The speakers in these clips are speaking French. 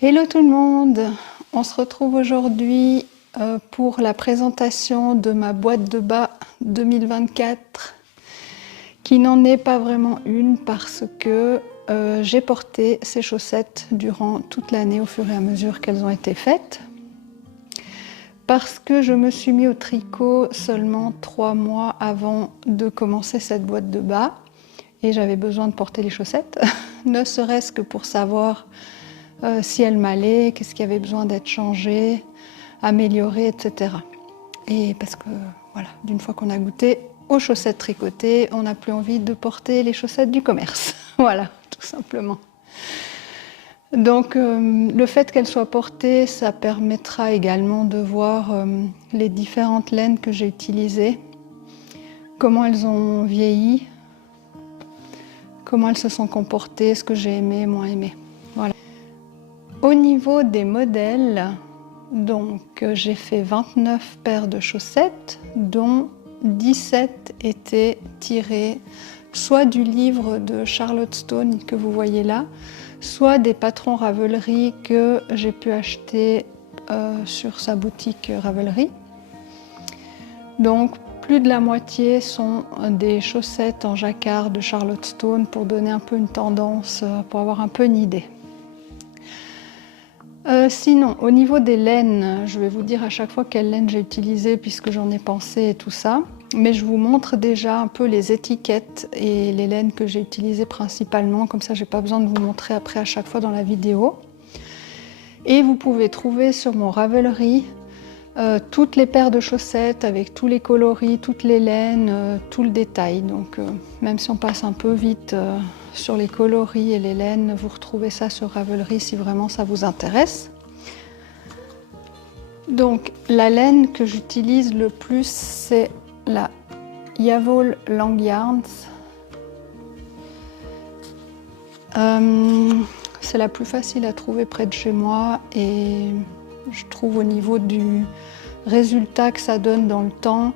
Hello tout le monde, on se retrouve aujourd'hui pour la présentation de ma boîte de bas 2024 qui n'en est pas vraiment une parce que j'ai porté ces chaussettes durant toute l'année au fur et à mesure qu'elles ont été faites. Parce que je me suis mis au tricot seulement 3 mois avant de commencer cette boîte de bas et j'avais besoin de porter les chaussettes, ne serait-ce que pour savoir si elles m'allaient, qu'est-ce qui avait besoin d'être changé, amélioré, etc. Et parce que voilà, d'une fois qu'on a goûté aux chaussettes tricotées, on n'a plus envie de porter les chaussettes du commerce. Voilà, tout simplement. Donc le fait qu'elles soient portées, ça permettra également de voir les différentes laines que j'ai utilisées, comment elles ont vieilli, comment elles se sont comportées, ce que j'ai aimé, moins aimé. Voilà. Au niveau des modèles, donc j'ai fait 29 paires de chaussettes, dont 17 étaient tirées soit du livre de Charlotte Stone que vous voyez là, soit des patrons Ravelry que j'ai pu acheter sur sa boutique Ravelry. Donc plus de la moitié sont des chaussettes en jacquard de Charlotte Stone pour donner un peu une tendance, pour avoir un peu une idée. Sinon, au niveau des laines, je vais vous dire à chaque fois quelle laine j'ai utilisée puisque j'en ai pensé et tout ça. Mais je vous montre déjà un peu les étiquettes et les laines que j'ai utilisées principalement. Comme ça, j'ai pas besoin de vous montrer après à chaque fois dans la vidéo. Et vous pouvez trouver sur mon Ravelry toutes les paires de chaussettes avec tous les coloris, toutes les laines, tout le détail. Donc même si on passe un peu vite sur les coloris et les laines, vous retrouvez ça sur Ravelry si vraiment ça vous intéresse. Donc la laine que j'utilise le plus, c'est la Yavol Long Yarns. C'est la plus facile à trouver près de chez moi et je trouve au niveau du résultat que ça donne dans le temps,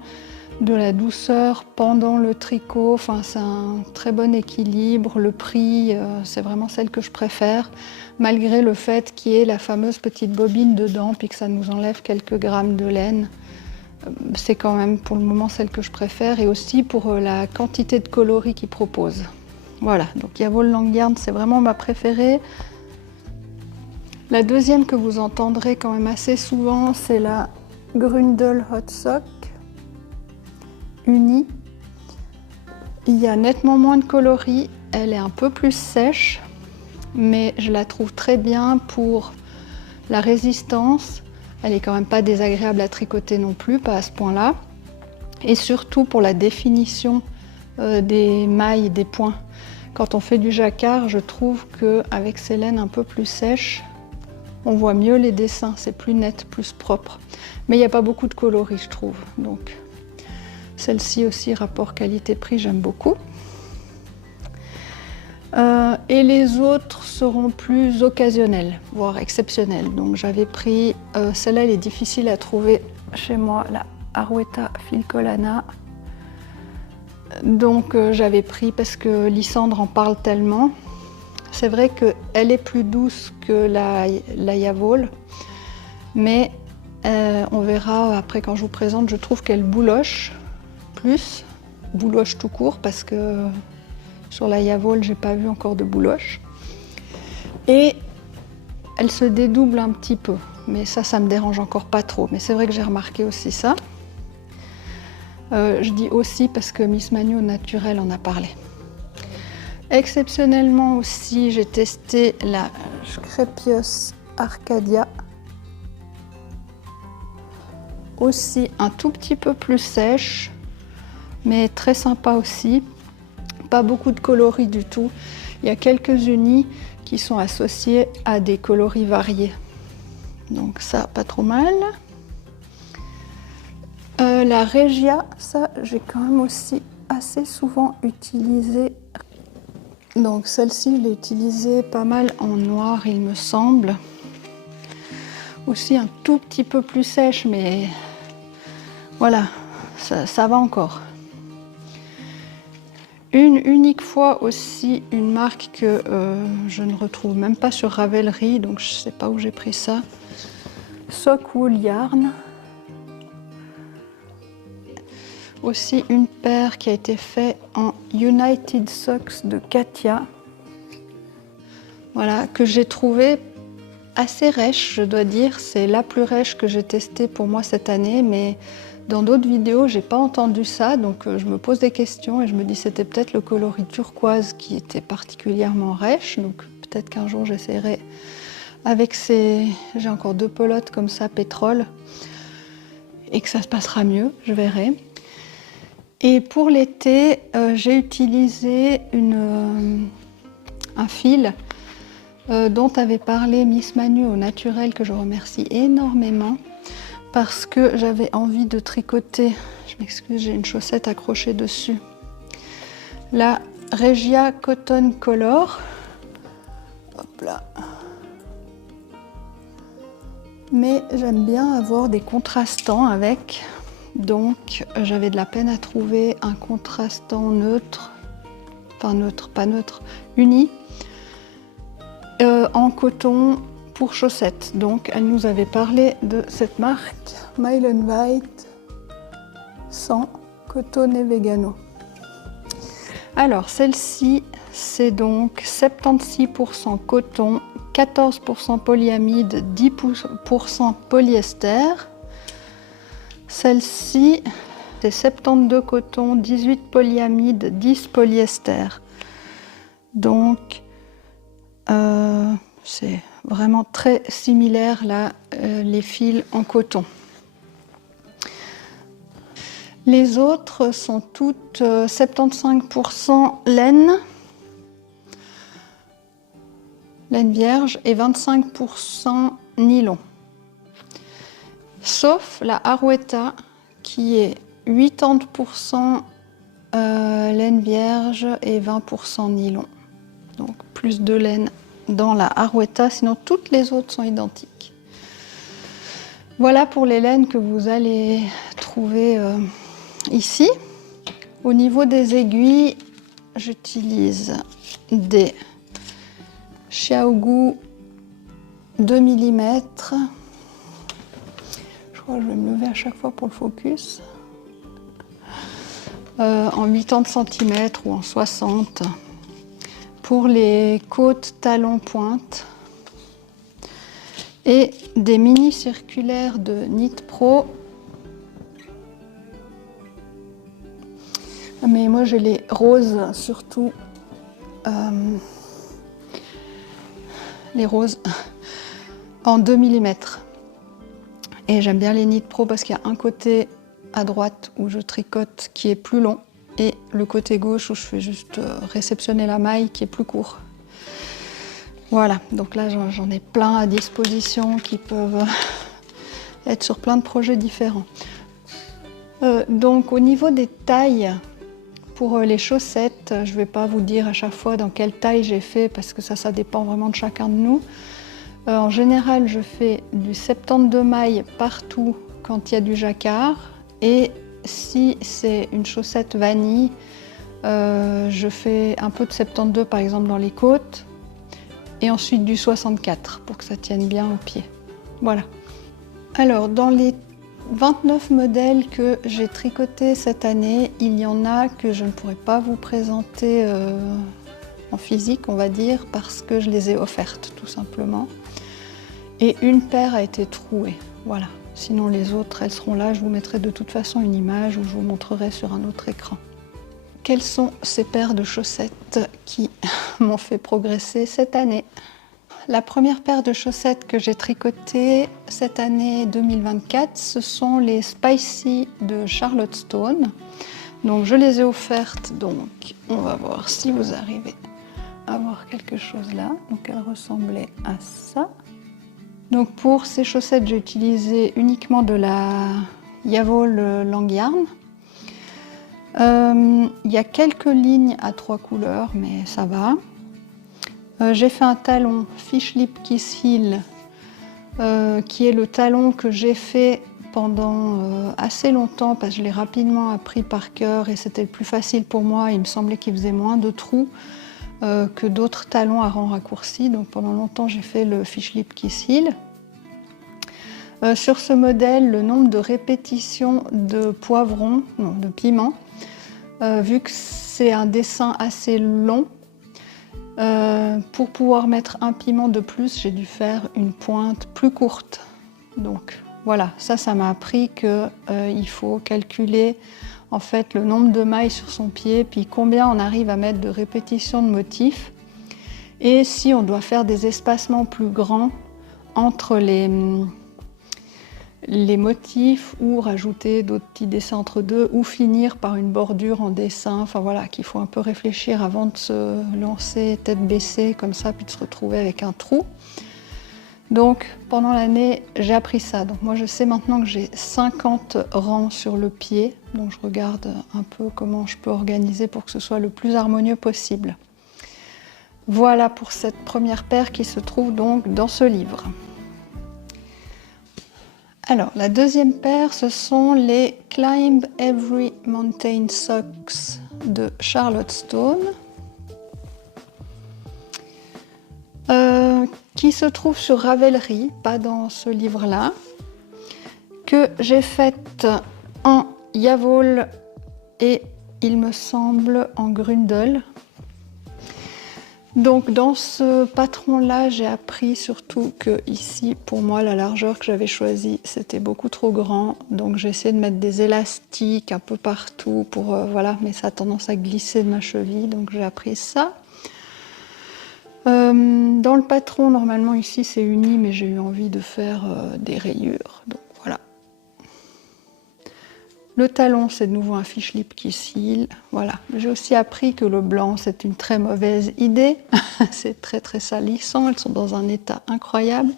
de la douceur pendant le tricot, enfin c'est un très bon équilibre. Le prix, c'est vraiment celle que je préfère, malgré le fait qu'il y ait la fameuse petite bobine dedans puis que ça nous enlève quelques grammes de laine. C'est quand même pour le moment celle que je préfère et aussi pour la quantité de coloris qu'ils proposent. Voilà, donc Yavol Long Yarn, c'est vraiment ma préférée. La deuxième que vous entendrez quand même assez souvent, c'est la Grundel Hot Sock Uni. Il y a nettement moins de coloris, elle est un peu plus sèche, mais je la trouve très bien pour la résistance. Elle est quand même pas désagréable à tricoter non plus, pas à ce point-là. Et surtout pour la définition des mailles, des points. Quand on fait du jacquard, je trouve qu'avec ces laines un peu plus sèches, on voit mieux les dessins, c'est plus net, plus propre. Mais il n'y a pas beaucoup de coloris, je trouve. Donc celle-ci aussi, rapport qualité-prix, j'aime beaucoup. Et les autres seront plus occasionnelles, voire exceptionnelles. Donc j'avais pris, celle-là elle est difficile à trouver chez moi, la Arouetta Filcolana. Donc j'avais pris parce que Lysandre en parle tellement. C'est vrai qu'elle est plus douce que la Yavol, mais on verra après quand je vous présente, je trouve qu'elle bouloche plus, bouloche tout court parce que sur la Yavol, j'ai pas vu encore de bouloche. Et elle se dédouble un petit peu, mais ça me dérange encore pas trop. Mais c'est vrai que j'ai remarqué aussi ça. Je dis aussi parce que Miss Manu au naturel en a parlé. Exceptionnellement aussi, j'ai testé la Screpios Arcadia. Aussi un tout petit peu plus sèche, mais très sympa aussi. Pas beaucoup de coloris du tout. Il y a quelques unis qui sont associés à des coloris variés. Donc ça, pas trop mal. La Regia, ça j'ai quand même aussi assez souvent utilisé. Donc celle-ci, je l'ai utilisée pas mal en noir, il me semble. Aussi un tout petit peu plus sèche, mais voilà, ça va encore. Une unique fois aussi, une marque que je ne retrouve même pas sur Ravelry, donc je ne sais pas où j'ai pris ça. Sock Wool Yarn. Aussi une paire qui a été faite en United Socks de Katia. Voilà, que j'ai trouvé assez rêche, je dois dire. C'est la plus rêche que j'ai testée pour moi cette année, mais dans d'autres vidéos, j'ai pas entendu ça, donc je me pose des questions et je me dis c'était peut-être le coloris turquoise qui était particulièrement rêche, donc peut-être qu'un jour j'essaierai avec ces... J'ai encore 2 pelotes comme ça, pétrole, et que ça se passera mieux, je verrai. Et pour l'été, j'ai utilisé un fil dont avait parlé Miss Manu au naturel, que je remercie énormément, parce que j'avais envie de tricoter, je m'excuse, j'ai une chaussette accrochée dessus, la Regia Cotton Color. Hop là. Mais j'aime bien avoir des contrastants avec, donc j'avais de la peine à trouver un contrastant neutre, enfin neutre, pas neutre, uni, en coton pour chaussettes. Donc elle nous avait parlé de cette marque Mile & White sans coton et végano. Alors celle-ci, c'est donc 76% coton, 14% polyamide, 10% polyester. Celle-ci, c'est 72 coton, 18 polyamide, 10 polyester. Donc c'est vraiment très similaire là, les fils en coton. Les autres sont toutes 75% laine vierge et 25% nylon. Sauf la Arouetta qui est 80% laine vierge et 20% nylon. Donc plus de laine dans la Arouetta, sinon toutes les autres sont identiques. Voilà pour les laines que vous allez trouver ici. Au niveau des aiguilles, j'utilise des Xiaogu 2 mm. Je crois que je vais me lever à chaque fois pour le focus. En 80 cm ou en 60. Pour les côtes, talons, pointe. Et des mini circulaires de Knit Pro. Mais moi j'ai les roses surtout. Les roses en 2 mm. Et j'aime bien les Knit Pro parce qu'il y a un côté à droite où je tricote qui est plus long et le côté gauche où je fais juste réceptionner la maille qui est plus court. Voilà, donc là j'en ai plein à disposition qui peuvent être sur plein de projets différents. Donc au niveau des tailles, pour les chaussettes, je ne vais pas vous dire à chaque fois dans quelle taille j'ai fait parce que ça dépend vraiment de chacun de nous. En général, je fais du 72 mailles partout quand il y a du jacquard. Et si c'est une chaussette vanille, je fais un peu de 72 par exemple dans les côtes. Et ensuite du 64 pour que ça tienne bien au pied. Voilà. Alors, dans les 29 modèles que j'ai tricotés cette année, il y en a que je ne pourrais pas vous présenter en physique, on va dire, parce que je les ai offertes, tout simplement. Et une paire a été trouée, voilà. Sinon les autres, elles seront là, je vous mettrai de toute façon une image ou je vous montrerai sur un autre écran. Quelles sont ces paires de chaussettes qui m'ont fait progresser cette année? La première paire de chaussettes que j'ai tricotées cette année 2024, ce sont les Spicy de Charlotte Stone. Donc je les ai offertes, donc on va voir si vous arrivez à voir quelque chose là. Donc elles ressemblaient à ça. Donc pour ces chaussettes, j'ai utilisé uniquement de la Yavol Long Yarn. Il y a quelques lignes à 3 couleurs, mais ça va. J'ai fait un talon Fish Lip Kiss Heel, qui est le talon que j'ai fait pendant assez longtemps parce que je l'ai rapidement appris par cœur et c'était le plus facile pour moi. Il me semblait qu'il faisait moins de trous que d'autres talons à rang raccourci. Donc pendant longtemps j'ai fait le Fish Lip Kiss Heel. Sur ce modèle, le nombre de répétitions de poivrons, non, de piments, vu que c'est un dessin assez long, pour pouvoir mettre un piment de plus, j'ai dû faire une pointe plus courte. Donc voilà, ça m'a appris qu'il faut calculer en fait le nombre de mailles sur son pied, puis combien on arrive à mettre de répétitions de motifs. Et si on doit faire des espacements plus grands entre les motifs ou rajouter d'autres petits dessins entre deux ou finir par une bordure en dessin, enfin voilà, qu'il faut un peu réfléchir avant de se lancer tête baissée comme ça puis de se retrouver avec un trou. Donc pendant l'année j'ai appris ça, donc moi je sais maintenant que j'ai 50 rangs sur le pied, donc je regarde un peu comment je peux organiser pour que ce soit le plus harmonieux possible. Voilà pour cette première paire qui se trouve donc dans ce livre. Alors, la deuxième paire, ce sont les Climb Every Mountain Socks de Charlotte Stone, qui se trouve sur Ravelry, pas dans ce livre-là, que j'ai faite en Yavol et, il me semble, en Grundel. Donc dans ce patron-là, j'ai appris surtout que ici, pour moi, la largeur que j'avais choisie, c'était beaucoup trop grand. Donc j'ai essayé de mettre des élastiques un peu partout pour voilà, mais ça a tendance à glisser de ma cheville, donc j'ai appris ça. Dans le patron, normalement ici c'est uni, mais j'ai eu envie de faire des rayures. Donc voilà. Le talon, c'est de nouveau un Fish Lip Kiss Heel. Voilà. J'ai aussi appris que le blanc, c'est une très mauvaise idée. C'est très salissant. Elles sont dans un état incroyable.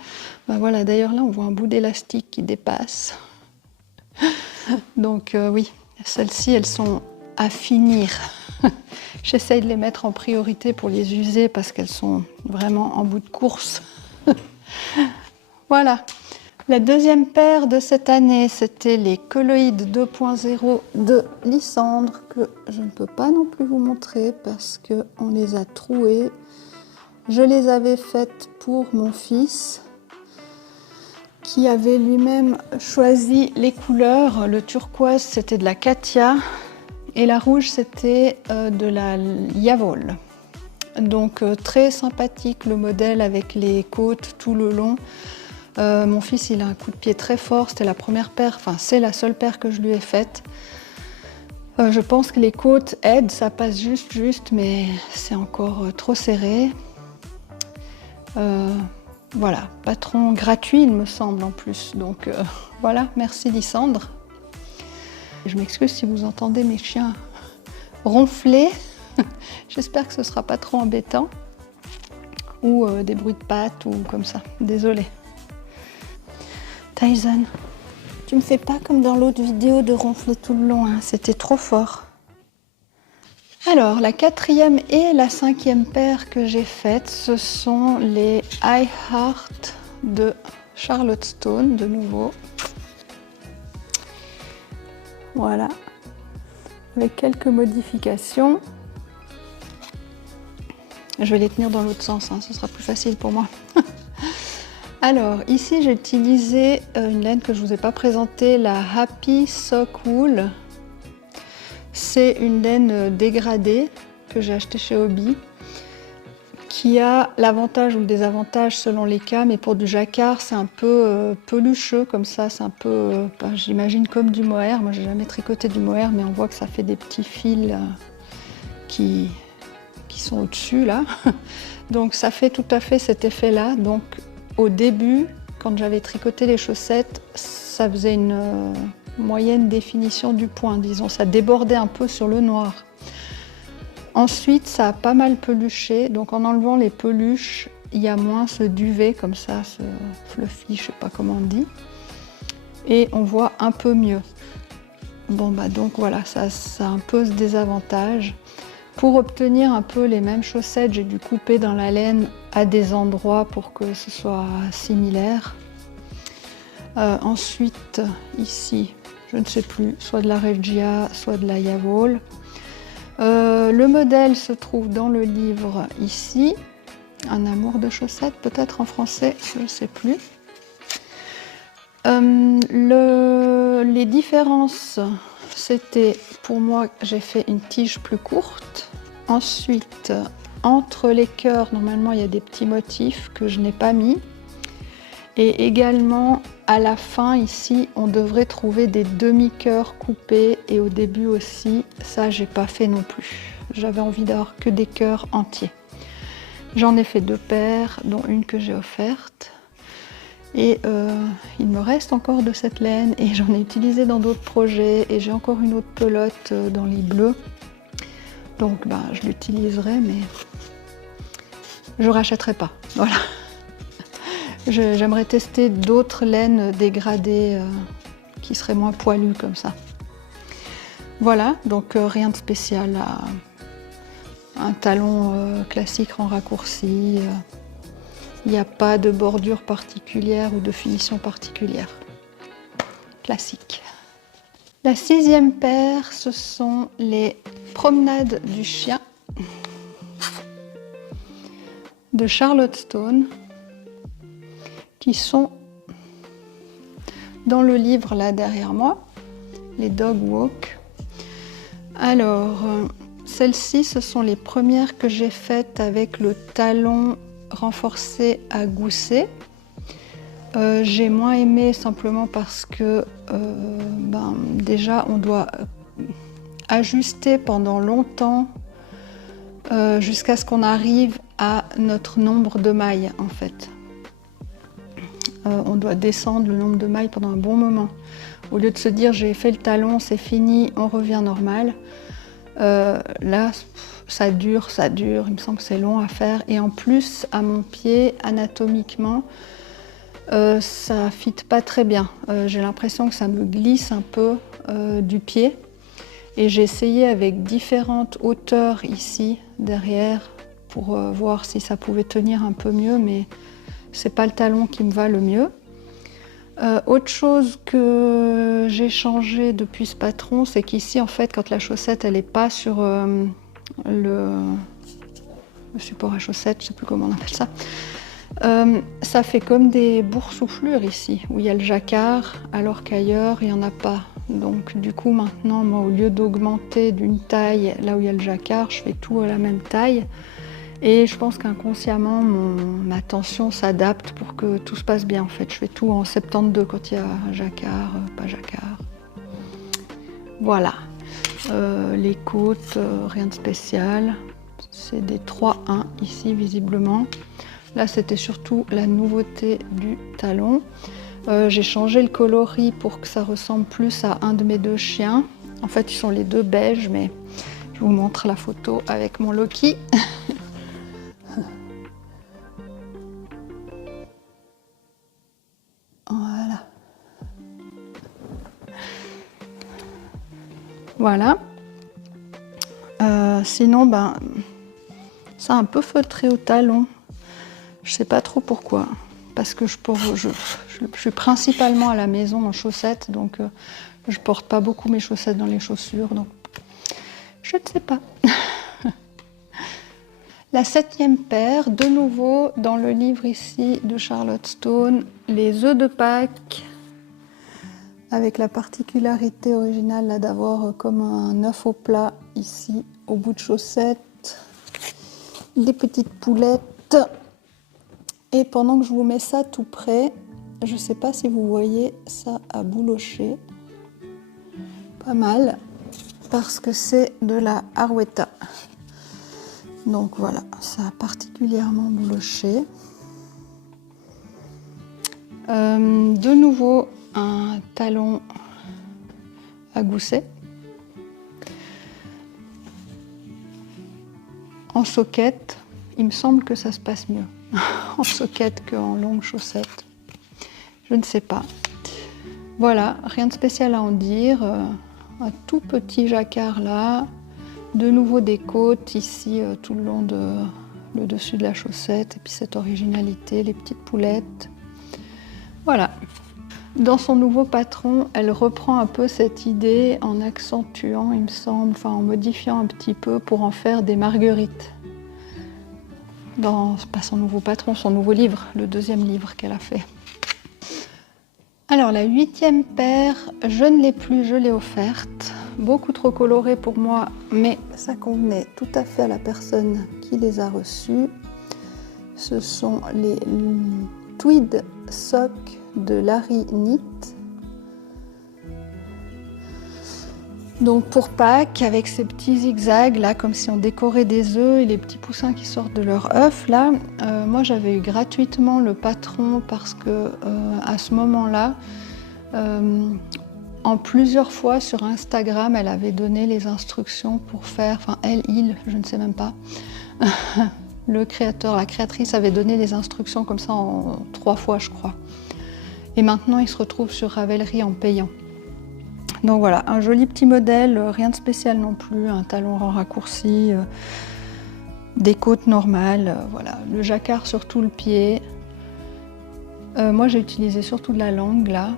Ben voilà. D'ailleurs, là, on voit un bout d'élastique qui dépasse. Donc oui, celles-ci, elles sont à finir. J'essaye de les mettre en priorité pour les user parce qu'elles sont vraiment en bout de course. Voilà. La deuxième paire de cette année, c'était les Colloïdes 2.0 de Lysandre, que je ne peux pas non plus vous montrer parce qu'on les a trouées. Je les avais faites pour mon fils, qui avait lui-même choisi les couleurs. Le turquoise, c'était de la Katia, et la rouge, c'était de la Yavol. Donc très sympathique le modèle avec les côtes tout le long. Mon fils, il a un coup de pied très fort, c'était la première paire, enfin c'est la seule paire que je lui ai faite. Je pense que les côtes aident, ça passe juste, mais c'est encore trop serré. Voilà, patron gratuit il me semble en plus, donc voilà, merci Lysandre. Je m'excuse si vous entendez mes chiens ronfler, j'espère que ce sera pas trop embêtant, ou des bruits de pattes ou comme ça, désolée. Tyson, tu me fais pas comme dans l'autre vidéo de ronfler tout le long, hein, c'était trop fort. Alors, la quatrième et la cinquième paire que j'ai faites, ce sont les I Heart de Charlotte Stone, de nouveau. Voilà, avec quelques modifications. Je vais les tenir dans l'autre sens, hein, ce sera plus facile pour moi. Alors, ici j'ai utilisé une laine que je ne vous ai pas présentée, la Happy Sock Wool. C'est une laine dégradée que j'ai achetée chez Hobby, qui a l'avantage ou le désavantage selon les cas, mais pour du jacquard, c'est un peu pelucheux comme ça, c'est un peu, j'imagine comme du mohair. Moi, j'ai jamais tricoté du mohair, mais on voit que ça fait des petits fils qui sont au-dessus là. Donc ça fait tout à fait cet effet-là. Donc au début, quand j'avais tricoté les chaussettes, ça faisait une moyenne définition du point, disons, ça débordait un peu sur le noir. Ensuite, ça a pas mal peluché, donc en enlevant les peluches, il y a moins ce duvet comme ça, ce fluffy, je sais pas comment on dit, et on voit un peu mieux. Bon bah donc voilà, ça a un peu ce désavantage. Pour obtenir un peu les mêmes chaussettes, j'ai dû couper dans la laine à des endroits pour que ce soit similaire. Ensuite, ici, je ne sais plus, soit de la Regia, soit de la Yavol. Le modèle se trouve dans le livre ici. Un amour de chaussettes, peut-être en français, je ne sais plus. Les différences, c'était pour moi, j'ai fait une tige plus courte. Ensuite, entre les cœurs, normalement, il y a des petits motifs que je n'ai pas mis. Et également, à la fin, ici, on devrait trouver des demi-cœurs coupés. Et au début aussi, ça, j'ai pas fait non plus. J'avais envie d'avoir que des cœurs entiers. J'en ai fait 2 paires, dont une que j'ai offerte. Et il me reste encore de cette laine et j'en ai utilisé dans d'autres projets. Et j'ai encore une autre pelote dans les bleus. Donc je l'utiliserai, mais je rachèterai pas. Voilà. J'aimerais tester d'autres laines dégradées qui seraient moins poilues comme ça. Voilà, donc rien de spécial. Un talon classique en raccourci. Il n'y a pas de bordure particulière ou de finition particulière. Classique. La 6e paire, ce sont les promenades du chien de Charlotte Stone qui sont dans le livre là derrière moi, les Dog Walk. Alors, celles-ci, ce sont les premières que j'ai faites avec le talon renforcé à gousset. J'ai moins aimé simplement parce que déjà on doit ajuster pendant longtemps jusqu'à ce qu'on arrive à notre nombre de mailles en fait. On doit descendre le nombre de mailles pendant un bon moment. Au lieu de se dire j'ai fait le talon, c'est fini, on revient normal. Là, ça dure, il me semble que c'est long à faire. Et en plus, à mon pied, anatomiquement, ça ne fit pas très bien. J'ai l'impression que ça me glisse un peu du pied. Et j'ai essayé avec différentes hauteurs ici, derrière, pour voir si ça pouvait tenir un peu mieux, mais c'est pas le talon qui me va le mieux. Autre chose que j'ai changé depuis ce patron, c'est qu'ici, en fait, quand la chaussette, elle n'est pas sur le support à chaussettes, je ne sais plus comment on appelle ça, ça fait comme des boursouflures ici, où il y a le jacquard, alors qu'ailleurs, il n'y en a pas. Donc du coup, maintenant, moi, au lieu d'augmenter d'une taille là où il y a le jacquard, je fais tout à la même taille. Et je pense qu'inconsciemment, ma tension s'adapte pour que tout se passe bien. En fait, je fais tout en 72 quand il y a jacquard, pas jacquard. Voilà. Les côtes, rien de spécial. C'est des 3-1 ici, visiblement. Là, c'était surtout la nouveauté du talon. J'ai changé le coloris pour que ça ressemble plus à un de mes 2 chiens. En fait, ils sont les 2 beiges, mais je vous montre la photo avec mon Loki. Voilà. Voilà. Sinon, ça a un peu feutré au talon. Je sais pas trop pourquoi. Parce que je suis principalement à la maison en chaussettes, donc je porte pas beaucoup mes chaussettes dans les chaussures, donc je ne sais pas. La 7e paire, de nouveau dans le livre ici de Charlotte Stone, les œufs de Pâques, avec la particularité originale là d'avoir comme un œuf au plat ici au bout de chaussette, des petites poulettes. Et pendant que je vous mets ça tout près, je ne sais pas si vous voyez ça à boulocher, pas mal, parce que c'est de la Harwetta. Donc voilà, ça a particulièrement bouloché. De nouveau, un talon à gousset. En soquette, il me semble que ça se passe mieux en soquette qu'en longue chaussette. Je ne sais pas. Voilà, rien de spécial à en dire. Un tout petit jacquard là. De nouveau des côtes ici tout le long de le dessus de la chaussette. Et puis cette originalité, les petites poulettes. Voilà. Dans son nouveau patron, elle reprend un peu cette idée en accentuant, il me semble, enfin en modifiant un petit peu pour en faire des marguerites. Dans, pas son nouveau patron, son nouveau livre, le deuxième livre qu'elle a fait. Alors la 8e paire, je ne l'ai plus, je l'ai offerte. Beaucoup trop colorée pour moi, mais ça convenait tout à fait à la personne qui les a reçues. Ce sont les Tweed Socks de Larry Knit. Donc pour Pâques, avec ces petits zigzags là, comme si on décorait des œufs et les petits poussins qui sortent de leurs œufs là. Moi j'avais eu gratuitement le patron parce que à ce moment-là, en plusieurs fois sur Instagram, elle avait donné les instructions pour faire, enfin il, je ne sais même pas. Le créateur, la créatrice avait donné les instructions comme ça en 3 fois je crois. Et maintenant il se retrouve sur Ravelry en payant. Donc voilà, un joli petit modèle, rien de spécial non plus, un talon en raccourci, des côtes normales, voilà, le jacquard sur tout le pied. Moi j'ai utilisé surtout de la langue là.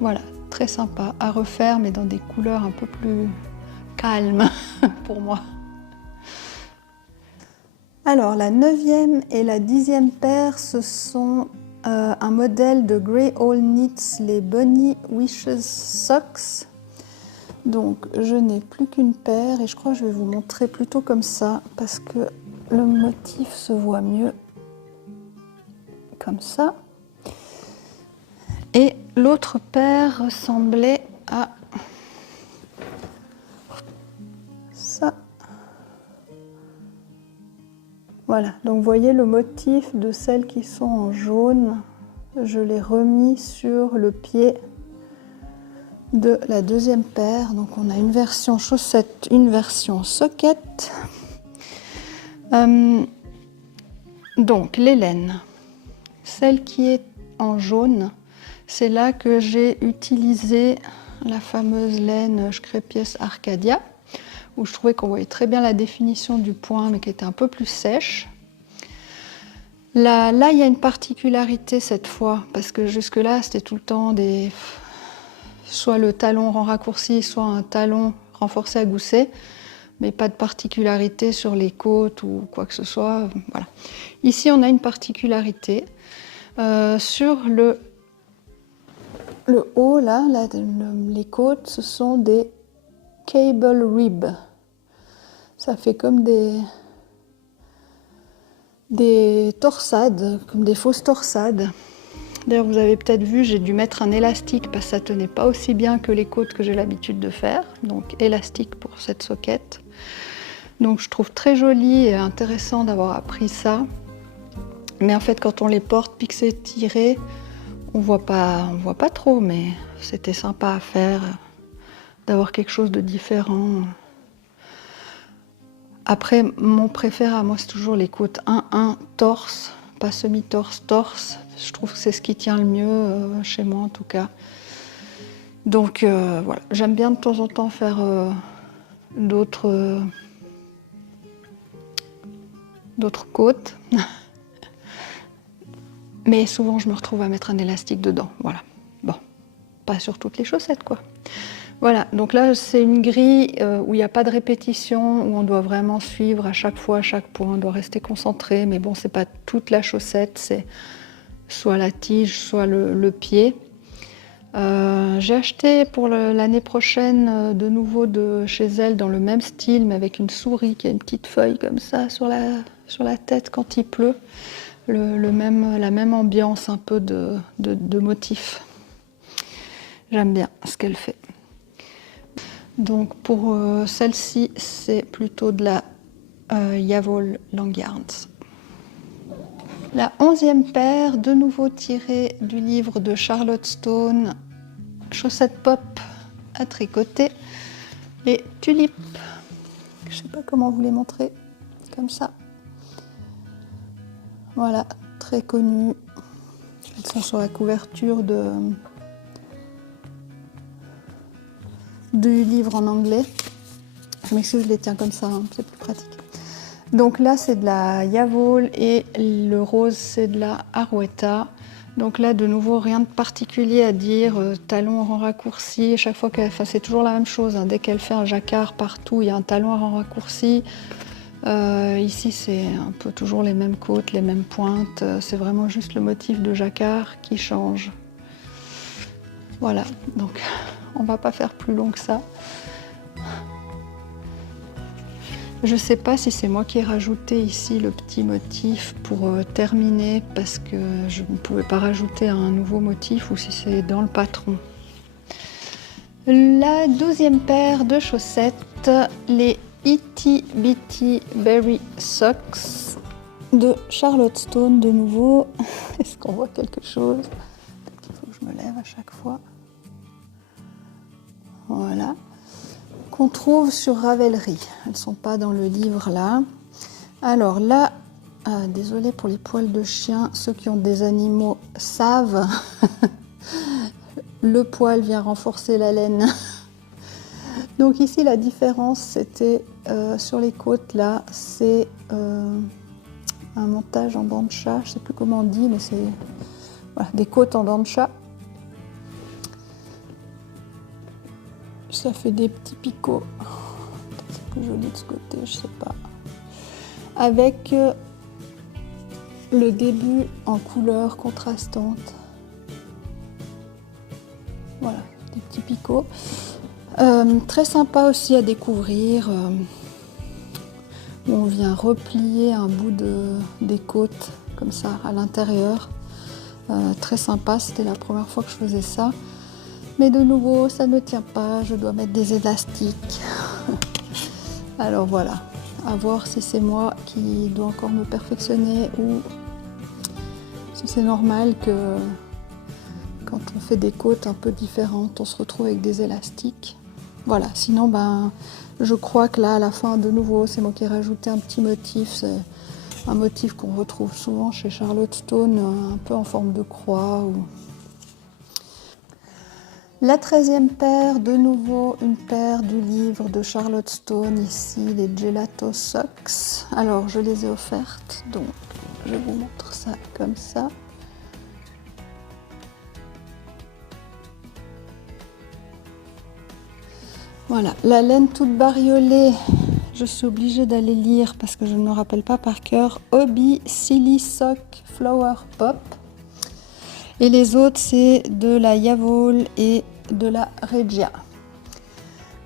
Voilà, très sympa à refaire mais dans des couleurs un peu plus calmes pour moi. Alors la 9e et la 10e paire, ce sont un modèle de Grey All Knits, les Bunny Wishes Socks. Donc je n'ai plus qu'une paire et je crois que je vais vous montrer plutôt comme ça parce que le motif se voit mieux comme ça. Et l'autre paire ressemblait à ça. Voilà, donc vous voyez le motif de celles qui sont en jaune, je l'ai remis sur le pied de la 2e paire. Donc on a une version chaussette, une version socket. Donc les laines, celle qui est en jaune, c'est là que j'ai utilisé la fameuse laine Scrappies Arcadia, où je trouvais qu'on voyait très bien la définition du point, mais qui était un peu plus sèche. Là, il y a une particularité cette fois, parce que jusque-là, c'était tout le temps soit le talon en raccourci, soit un talon renforcé à gousset, mais pas de particularité sur les côtes ou quoi que ce soit. Voilà. Ici, on a une particularité. Sur le haut, là, les côtes, ce sont des cable rib. Ça fait comme des torsades, comme des fausses torsades. D'ailleurs, vous avez peut-être vu, j'ai dû mettre un élastique parce que ça tenait pas aussi bien que les côtes que j'ai l'habitude de faire. Donc élastique pour cette soquette. Donc je trouve très joli et intéressant d'avoir appris ça. Mais en fait, quand on les porte pixés tirés, on voit pas trop, mais c'était sympa à faire, d'avoir quelque chose de différent. Après, mon préféré à moi, c'est toujours les côtes 1-1 torse, pas semi-torse, torse. Je trouve que c'est ce qui tient le mieux, chez moi en tout cas. Donc voilà, j'aime bien de temps en temps faire d'autres côtes. Mais souvent, je me retrouve à mettre un élastique dedans, voilà. Bon, pas sur toutes les chaussettes, quoi. Voilà, donc là, c'est une grille où il n'y a pas de répétition, où on doit vraiment suivre à chaque fois, à chaque point, on doit rester concentré. Mais bon, c'est pas toute la chaussette, c'est soit la tige, soit le pied. J'ai acheté pour l'année prochaine de nouveau de chez elle dans le même style, mais avec une souris qui a une petite feuille comme ça sur la tête quand il pleut. La même ambiance un peu de motif. J'aime bien ce qu'elle fait. Donc pour celle-ci, c'est plutôt de la Yavol Long Yarns. La 11e paire, de nouveau tirée du livre de Charlotte Stone, chaussettes pop à tricoter, les tulipes. Je ne sais pas comment vous les montrer, comme ça. Voilà, très connues. Elles sont sur la couverture du livre en anglais. Je m'excuse, je les tiens comme ça, hein, c'est plus pratique. Donc là, c'est de la Yavol et le rose, c'est de la Arouetta. Donc là, de nouveau, rien de particulier à dire, talon en raccourci, chaque fois qu'elle, enfin, c'est toujours la même chose, hein. Dès qu'elle fait un jacquard partout, il y a un talon en raccourci. Ici, c'est un peu toujours les mêmes côtes, les mêmes pointes, c'est vraiment juste le motif de jacquard qui change. Voilà, donc on va pas faire plus long que ça. Je sais pas si c'est moi qui ai rajouté ici le petit motif pour terminer parce que je ne pouvais pas rajouter un nouveau motif ou si c'est dans le patron. La 12e paire de chaussettes, les Itty Bitty Berry Socks de Charlotte Stone de nouveau. Est-ce qu'on voit quelque chose? Peut-être qu'il faut que je me lève à chaque fois. Voilà. Qu'on trouve sur Ravelry. Elles ne sont pas dans le livre là. Alors là, désolée pour les poils de chien, ceux qui ont des animaux savent, le poil vient renforcer la laine. Donc ici la différence c'était sur les côtes là, c'est un montage en dents de chat, je ne sais plus comment on dit, mais c'est voilà, des côtes en dents de chat. Ça fait des petits picots. C'est plus joli de ce côté, je sais pas. Avec le début en couleur contrastante. Voilà, des petits picots. Très sympa aussi à découvrir. Où on vient replier un bout des côtes comme ça à l'intérieur. Très sympa, c'était la première fois que je faisais ça. Mais de nouveau, ça ne tient pas, je dois mettre des élastiques. Alors voilà, à voir si c'est moi qui dois encore me perfectionner ou si c'est normal que quand on fait des côtes un peu différentes, on se retrouve avec des élastiques. Voilà, sinon ben, je crois que là à la fin de nouveau, c'est moi qui ai rajouté un petit motif. C'est un motif qu'on retrouve souvent chez Charlotte Stone, un peu en forme de croix. La 13e paire, de nouveau une paire du livre de Charlotte Stone, ici les Gelato Socks. Alors je les ai offertes, donc je vous montre ça comme ça. Voilà, la laine toute bariolée, je suis obligée d'aller lire parce que je ne me rappelle pas par cœur. Hobby Silly Sock Flower Pop. Et les autres, c'est de la Yavol et de la Regia.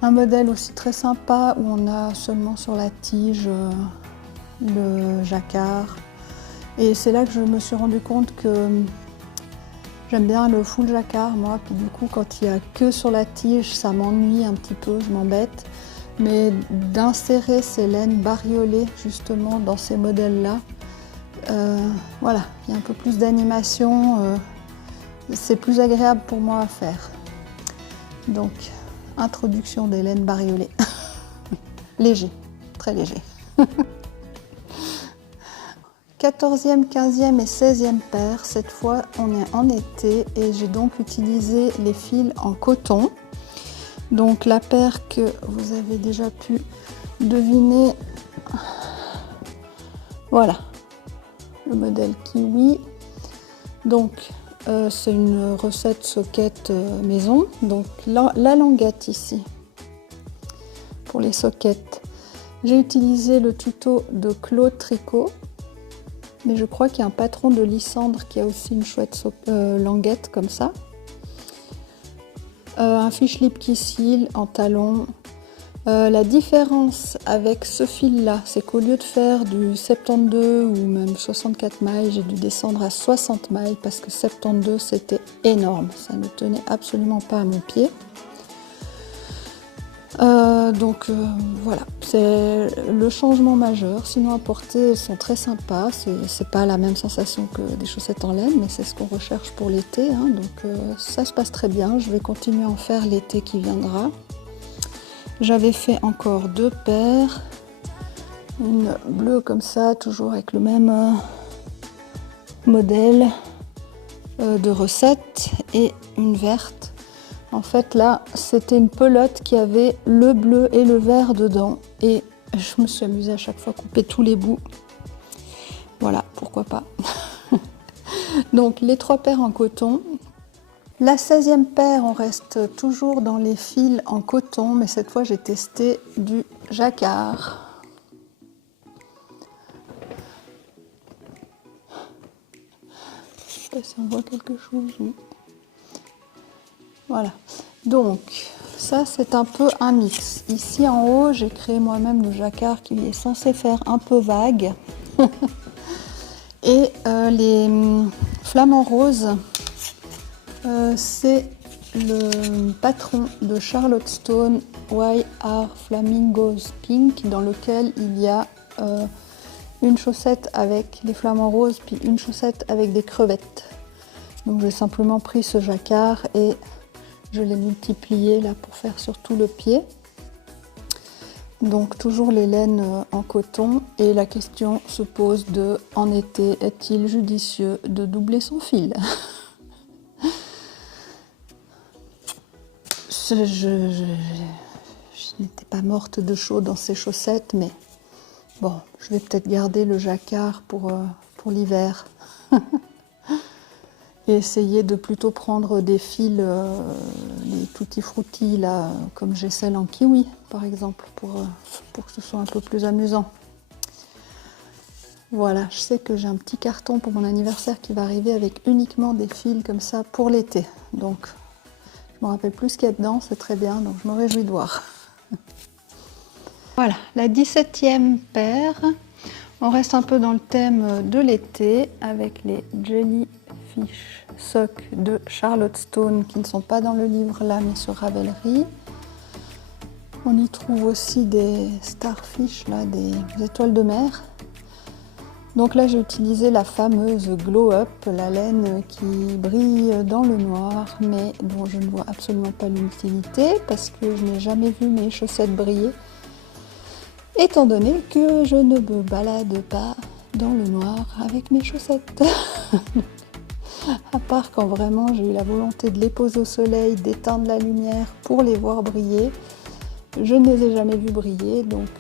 Un modèle aussi très sympa où on a seulement sur la tige le jacquard. Et c'est là que je me suis rendu compte que j'aime bien le full jacquard, moi. Puis du coup, quand il n'y a que sur la tige, ça m'ennuie un petit peu, je m'embête. Mais d'insérer ces laines bariolées justement dans ces modèles-là, voilà, il y a un peu plus d'animation. C'est plus agréable pour moi à faire. Donc, introduction des laines bariolées. Léger, très léger. 14e, 15e et 16e paire. Cette fois, on est en été et j'ai donc utilisé les fils en coton. Donc, la paire que vous avez déjà pu deviner. Voilà, le modèle Kiwi. Donc, c'est une recette socket maison. Donc la languette ici pour les sockets. J'ai utilisé le tuto de Claude Tricot, mais je crois qu'il y a un patron de Lysandre qui a aussi une chouette languette comme ça. Un fiche lip qui scille en talon. La différence avec ce fil-là, c'est qu'au lieu de faire du 72 ou même 64 mailles, j'ai dû descendre à 60 mailles parce que 72 c'était énorme, ça ne tenait absolument pas à mon pied. Donc voilà, c'est le changement majeur. Sinon à porter, elles sont très sympas, c'est pas la même sensation que des chaussettes en laine, mais c'est ce qu'on recherche pour l'été, hein. Donc ça se passe très bien, je vais continuer à en faire l'été qui viendra. J'avais fait encore 2 paires, une bleue comme ça, toujours avec le même modèle de recette, et une verte. En fait là, c'était une pelote qui avait le bleu et le vert dedans, et je me suis amusée à chaque fois à couper tous les bouts. Voilà, pourquoi pas. Donc les 3 paires en coton. La 16e paire, on reste toujours dans les fils en coton, mais cette fois j'ai testé du jacquard. Je sais pas si on voit quelque chose. Voilà. Donc ça c'est un peu un mix. Ici en haut, j'ai créé moi-même le jacquard qui est censé faire un peu vague. Et les flamants roses, c'est le patron de Charlotte Stone, Why Are Flamingos Pink, dans lequel il y a une chaussette avec les flamants roses, puis une chaussette avec des crevettes. Donc j'ai simplement pris ce jacquard et je l'ai multiplié là pour faire sur tout le pied. Donc toujours les laines en coton, et la question se pose de, en été, est-il judicieux de doubler son fil? Je n'étais pas morte de chaud dans ces chaussettes, mais bon, je vais peut-être garder le jacquard pour l'hiver. Et essayer de plutôt prendre des fils, les tutti frutti, là, comme j'ai celle en kiwi, par exemple, pour que ce soit un peu plus amusant. Voilà, je sais que j'ai un petit carton pour mon anniversaire qui va arriver avec uniquement des fils comme ça pour l'été. Donc, je me rappelle plus ce qu'il y a dedans, c'est très bien, donc je me réjouis de voir. Voilà, la 17e paire. On reste un peu dans le thème de l'été avec les Jellyfish Socks de Charlotte Stone qui ne sont pas dans le livre là mais sur Ravelry. On y trouve aussi des starfish, là, des étoiles de mer. Donc là j'ai utilisé la fameuse Glow Up, la laine qui brille dans le noir mais dont je ne vois absolument pas l'utilité parce que je n'ai jamais vu mes chaussettes briller. Étant donné que je ne me balade pas dans le noir avec mes chaussettes. À part quand vraiment j'ai eu la volonté de les poser au soleil, d'éteindre la lumière pour les voir briller. Je ne les ai jamais vus briller, donc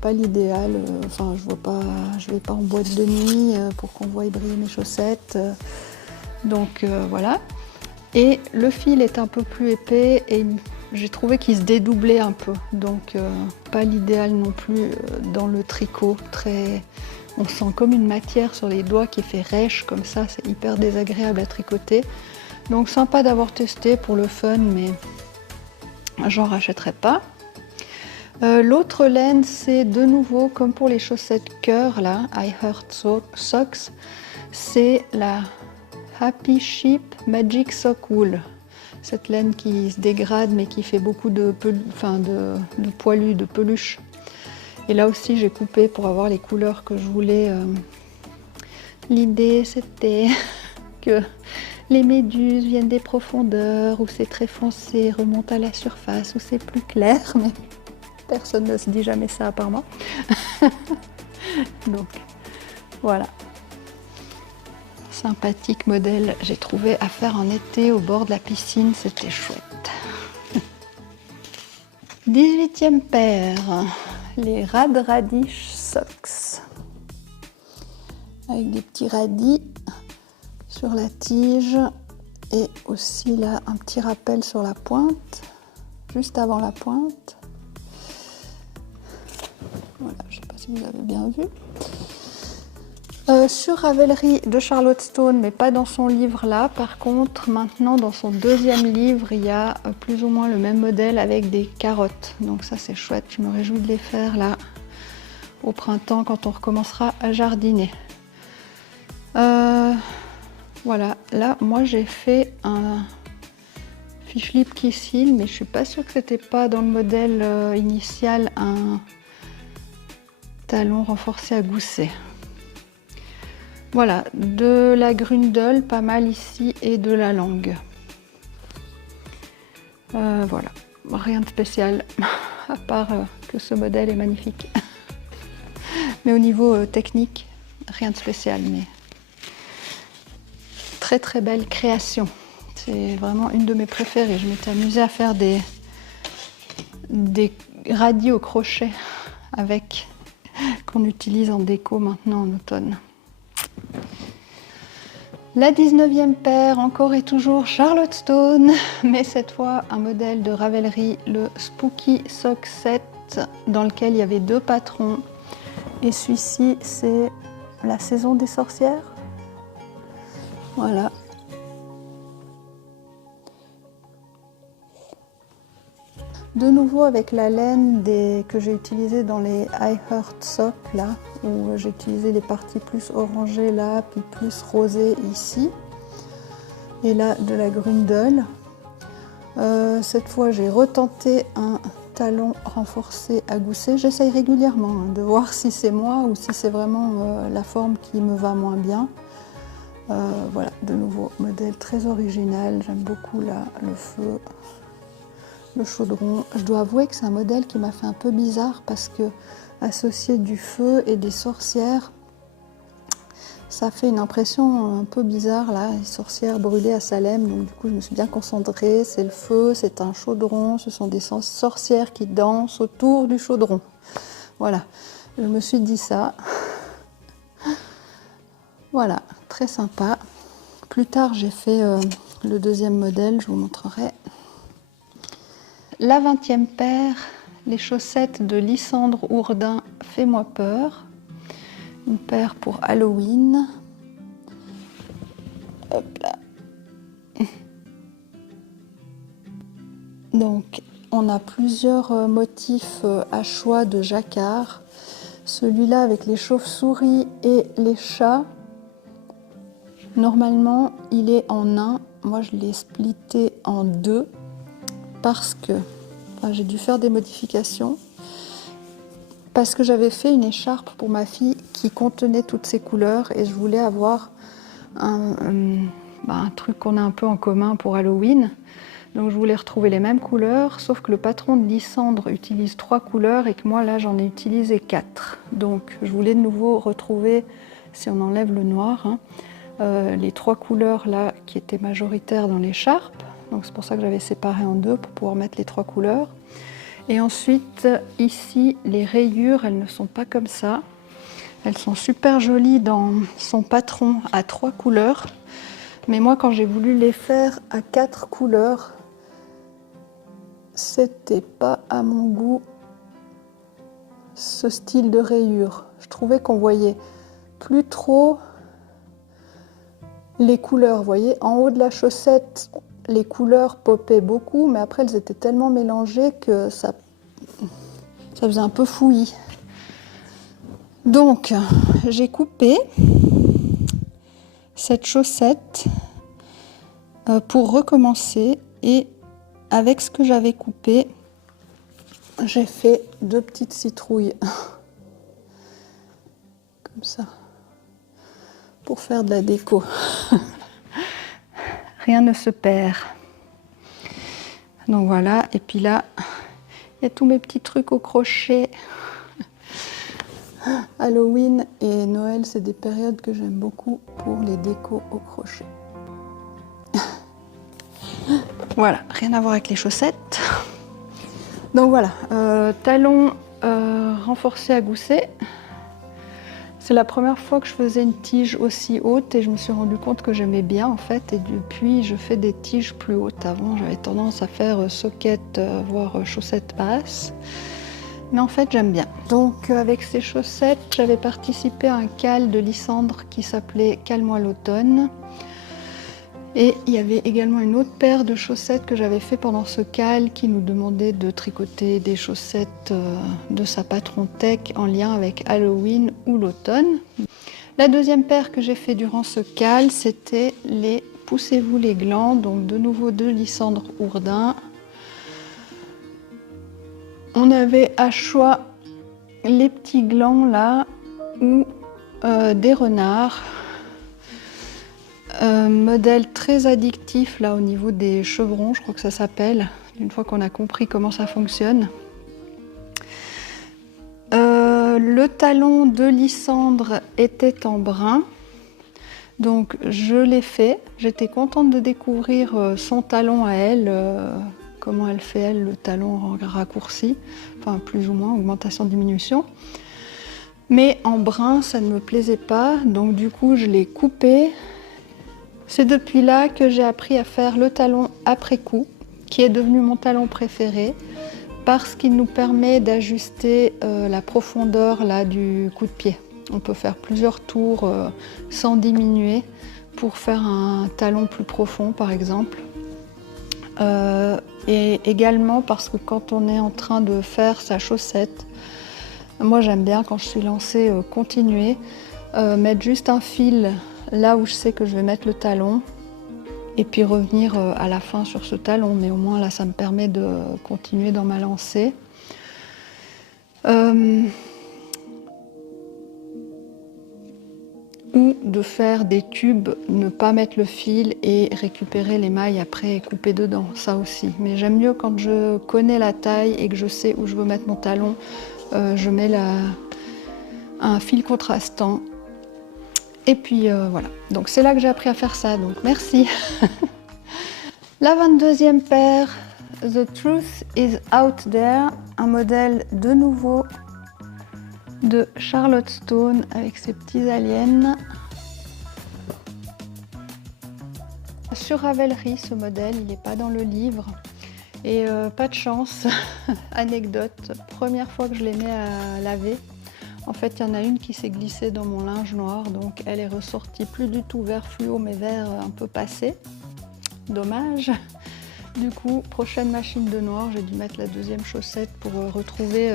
pas l'idéal. Enfin, je vais pas en boîte de nuit pour qu'on voie briller mes chaussettes. Donc voilà. Et le fil est un peu plus épais et j'ai trouvé qu'il se dédoublait un peu, donc pas l'idéal non plus dans le tricot. On sent comme une matière sur les doigts qui fait rêche comme ça, c'est hyper désagréable à tricoter. Donc sympa d'avoir testé pour le fun, mais j'en rachèterai pas. L'autre laine, c'est de nouveau comme pour les chaussettes cœur là, I Heart Socks, c'est la Happy Sheep Magic Sock Wool. Cette laine qui se dégrade mais qui fait beaucoup de poilus, de peluche. Et là aussi j'ai coupé pour avoir les couleurs que je voulais. L'idée c'était que les méduses viennent des profondeurs, où c'est très foncé, remontent à la surface, où c'est plus clair, mais personne ne se dit jamais ça à part moi. Donc voilà. Sympathique modèle, j'ai trouvé à faire en été au bord de la piscine, c'était chouette. 18e paire, les Rad Radish Socks. Avec des petits radis sur la tige et aussi là un petit rappel sur la pointe, juste avant la pointe. Voilà, je ne sais pas si vous avez bien vu. Sur Ravelry de Charlotte Stone, mais pas dans son livre là. Par contre, maintenant dans son deuxième livre, il y a plus ou moins le même modèle avec des carottes. Donc ça c'est chouette, je me réjouis de les faire là au printemps quand on recommencera à jardiner. Voilà, là moi j'ai fait un fish lip kissil, mais je suis pas sûre que c'était pas dans le modèle initial un talon renforcé à gousset. Voilà, de la Grundle, pas mal ici, et de la langue. Voilà, rien de spécial, à part que ce modèle est magnifique. Mais au niveau technique, rien de spécial, mais très très belle création. C'est vraiment une de mes préférées. Je m'étais amusée à faire des radis au crochet avec, qu'on utilise en déco maintenant en automne. La 19e paire, encore et toujours Charlotte Stone, mais cette fois un modèle de Ravelry, le Spooky Sock Set, dans lequel il y avait 2 patrons. Et celui-ci, c'est la saison des sorcières. Voilà. De nouveau avec la laine que j'ai utilisée dans les I Heart Sock, là, où j'ai utilisé les parties plus orangées là, puis plus rosées ici. Et là, de la Grundle. Cette fois, j'ai retenté un talon renforcé à gousset. J'essaye régulièrement de voir si c'est moi ou si c'est vraiment la forme qui me va moins bien. Voilà, de nouveau, modèle très original. J'aime beaucoup là, le feu. Le chaudron. Je dois avouer que c'est un modèle qui m'a fait un peu bizarre parce que associer du feu et des sorcières, ça fait une impression un peu bizarre là, les sorcières brûlées à Salem. Donc du coup je me suis bien concentrée, c'est le feu, c'est un chaudron, ce sont des sorcières qui dansent autour du chaudron. Voilà, je me suis dit ça. Voilà, très sympa. Plus tard j'ai fait le deuxième modèle, je vous montrerai. La 20e paire, les chaussettes de Lysandre Ourdin Fais-moi peur. Une paire pour Halloween. Hop là. Donc, on a plusieurs motifs à choix de jacquard. Celui-là avec les chauves-souris et les chats. Normalement, il est en 1. Moi, je l'ai splitté en 2. Parce que j'ai dû faire des modifications, parce que j'avais fait une écharpe pour ma fille qui contenait toutes ces couleurs et je voulais avoir un truc qu'on a un peu en commun pour Halloween. Donc je voulais retrouver les mêmes couleurs, sauf que le patron de Lysandre utilise 3 couleurs et que moi là j'en ai utilisé 4. Donc je voulais de nouveau retrouver, si on enlève le noir, les 3 couleurs là qui étaient majoritaires dans l'écharpe. Donc c'est pour ça que j'avais séparé en 2 pour pouvoir mettre les 3 couleurs. Et ensuite, ici, les rayures, elles ne sont pas comme ça. Elles sont super jolies dans son patron à 3 couleurs. Mais moi, quand j'ai voulu les faire à 4 couleurs, c'était pas à mon goût ce style de rayure. Je trouvais qu'on voyait plus trop les couleurs. Vous voyez, en haut de la chaussette, les couleurs popaient beaucoup, mais après elles étaient tellement mélangées que ça faisait un peu fouillis. Donc j'ai coupé cette chaussette pour recommencer, et avec ce que j'avais coupé, j'ai fait 2 petites citrouilles comme ça pour faire de la déco. Rien ne se perd. Donc voilà, et puis là, il y a tous mes petits trucs au crochet. Halloween et Noël, c'est des périodes que j'aime beaucoup pour les décos au crochet. Voilà, rien à voir avec les chaussettes. Donc voilà, talons renforcés à gousset. C'est la première fois que je faisais une tige aussi haute et je me suis rendu compte que j'aimais bien en fait, et depuis je fais des tiges plus hautes. Avant j'avais tendance à faire soquette voire chaussettes basses, mais en fait j'aime bien. Donc avec ces chaussettes, j'avais participé à un cal de Lysandre qui s'appelait Cale-moi l'automne. Et il y avait également une autre paire de chaussettes que j'avais fait pendant ce cal qui nous demandait de tricoter des chaussettes de sa patron tech en lien avec Halloween ou l'automne. La deuxième paire que j'ai fait durant ce cal, c'était les Poussez-vous les glands, donc de nouveau de Lysandre Ourdin. On avait à choix les petits glands là ou des renards. Modèle très addictif là au niveau des chevrons, je crois que ça s'appelle, une fois qu'on a compris comment ça fonctionne. Le talon de Lysandre était en brun, donc je l'ai fait. J'étais contente de découvrir son talon à elle, comment elle fait elle, le talon raccourci, enfin plus ou moins, augmentation-diminution. Mais en brun ça ne me plaisait pas, donc du coup je l'ai coupé. C'est depuis là que j'ai appris à faire le talon après coup, qui est devenu mon talon préféré, parce qu'il nous permet d'ajuster la profondeur là, du coup de pied. On peut faire plusieurs tours sans diminuer pour faire un talon plus profond par exemple. Et également parce que quand on est en train de faire sa chaussette, moi j'aime bien quand je suis lancée continuer, mettre juste un fil là où je sais que je vais mettre le talon et puis revenir à la fin sur ce talon, mais au moins là ça me permet de continuer dans ma lancée. Ou de faire des tubes, ne pas mettre le fil et récupérer les mailles après et couper dedans, ça aussi. Mais j'aime mieux quand je connais la taille et que je sais où je veux mettre mon talon, je mets un fil contrastant. Et puis voilà, donc c'est là que j'ai appris à faire ça, donc merci. La 22e paire, The Truth is Out There, un modèle de nouveau de Charlotte Stone avec ses petits aliens. Sur Ravelry ce modèle, il n'est pas dans le livre et pas de chance. Anecdote, première fois que je les mets à laver, en fait il y en a une qui s'est glissée dans mon linge noir, donc elle est ressortie plus du tout vert fluo mais vert un peu passé. Dommage. Du coup, prochaine machine de noir, j'ai dû mettre la deuxième chaussette pour retrouver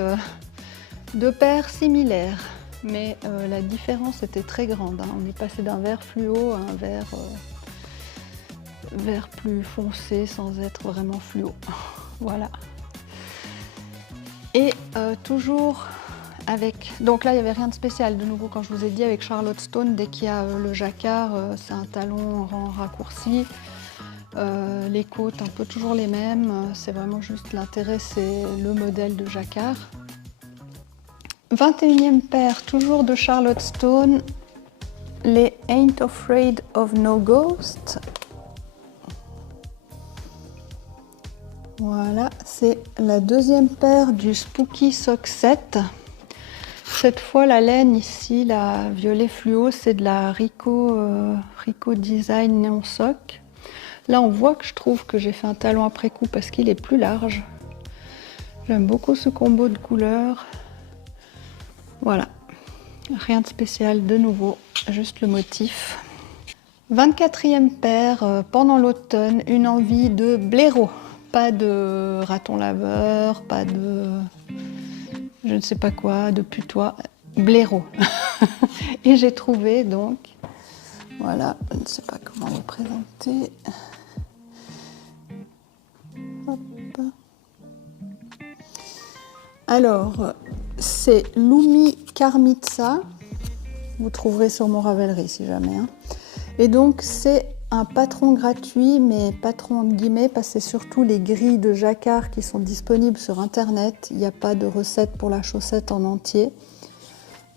deux paires similaires, mais la différence était très grande. Hein. On est passé d'un vert fluo à un vert plus foncé sans être vraiment fluo. Voilà. Et toujours avec... Donc là, il n'y avait rien de spécial. De nouveau, quand je vous ai dit, avec Charlotte Stone, dès qu'il y a le jacquard, c'est un talon en raccourci. Les côtes, un peu toujours les mêmes. C'est vraiment juste l'intérêt, c'est le modèle de jacquard. 21e paire, toujours de Charlotte Stone, les Ain't Afraid of No Ghost. Voilà, c'est la deuxième paire du Spooky Sock Set. Cette fois, la laine ici, la violet fluo, c'est de la Rico Design Neon Sock. Là, on voit que je trouve que j'ai fait un talon après coup parce qu'il est plus large. J'aime beaucoup ce combo de couleurs. Voilà, rien de spécial de nouveau, juste le motif. 24e paire, pendant l'automne, une envie de blaireau. Pas de raton laveur, pas de je ne sais pas quoi, de putois, blaireau. Et j'ai trouvé donc, voilà, je ne sais pas comment le présenter. Hop. Alors, c'est Lumi Karmitsa, vous trouverez sur mon Ravelry si jamais. Hein. Et donc c'est un patron gratuit, mais patron entre guillemets, parce que c'est surtout les grilles de jacquard qui sont disponibles sur internet. Il n'y a pas de recette pour la chaussette en entier.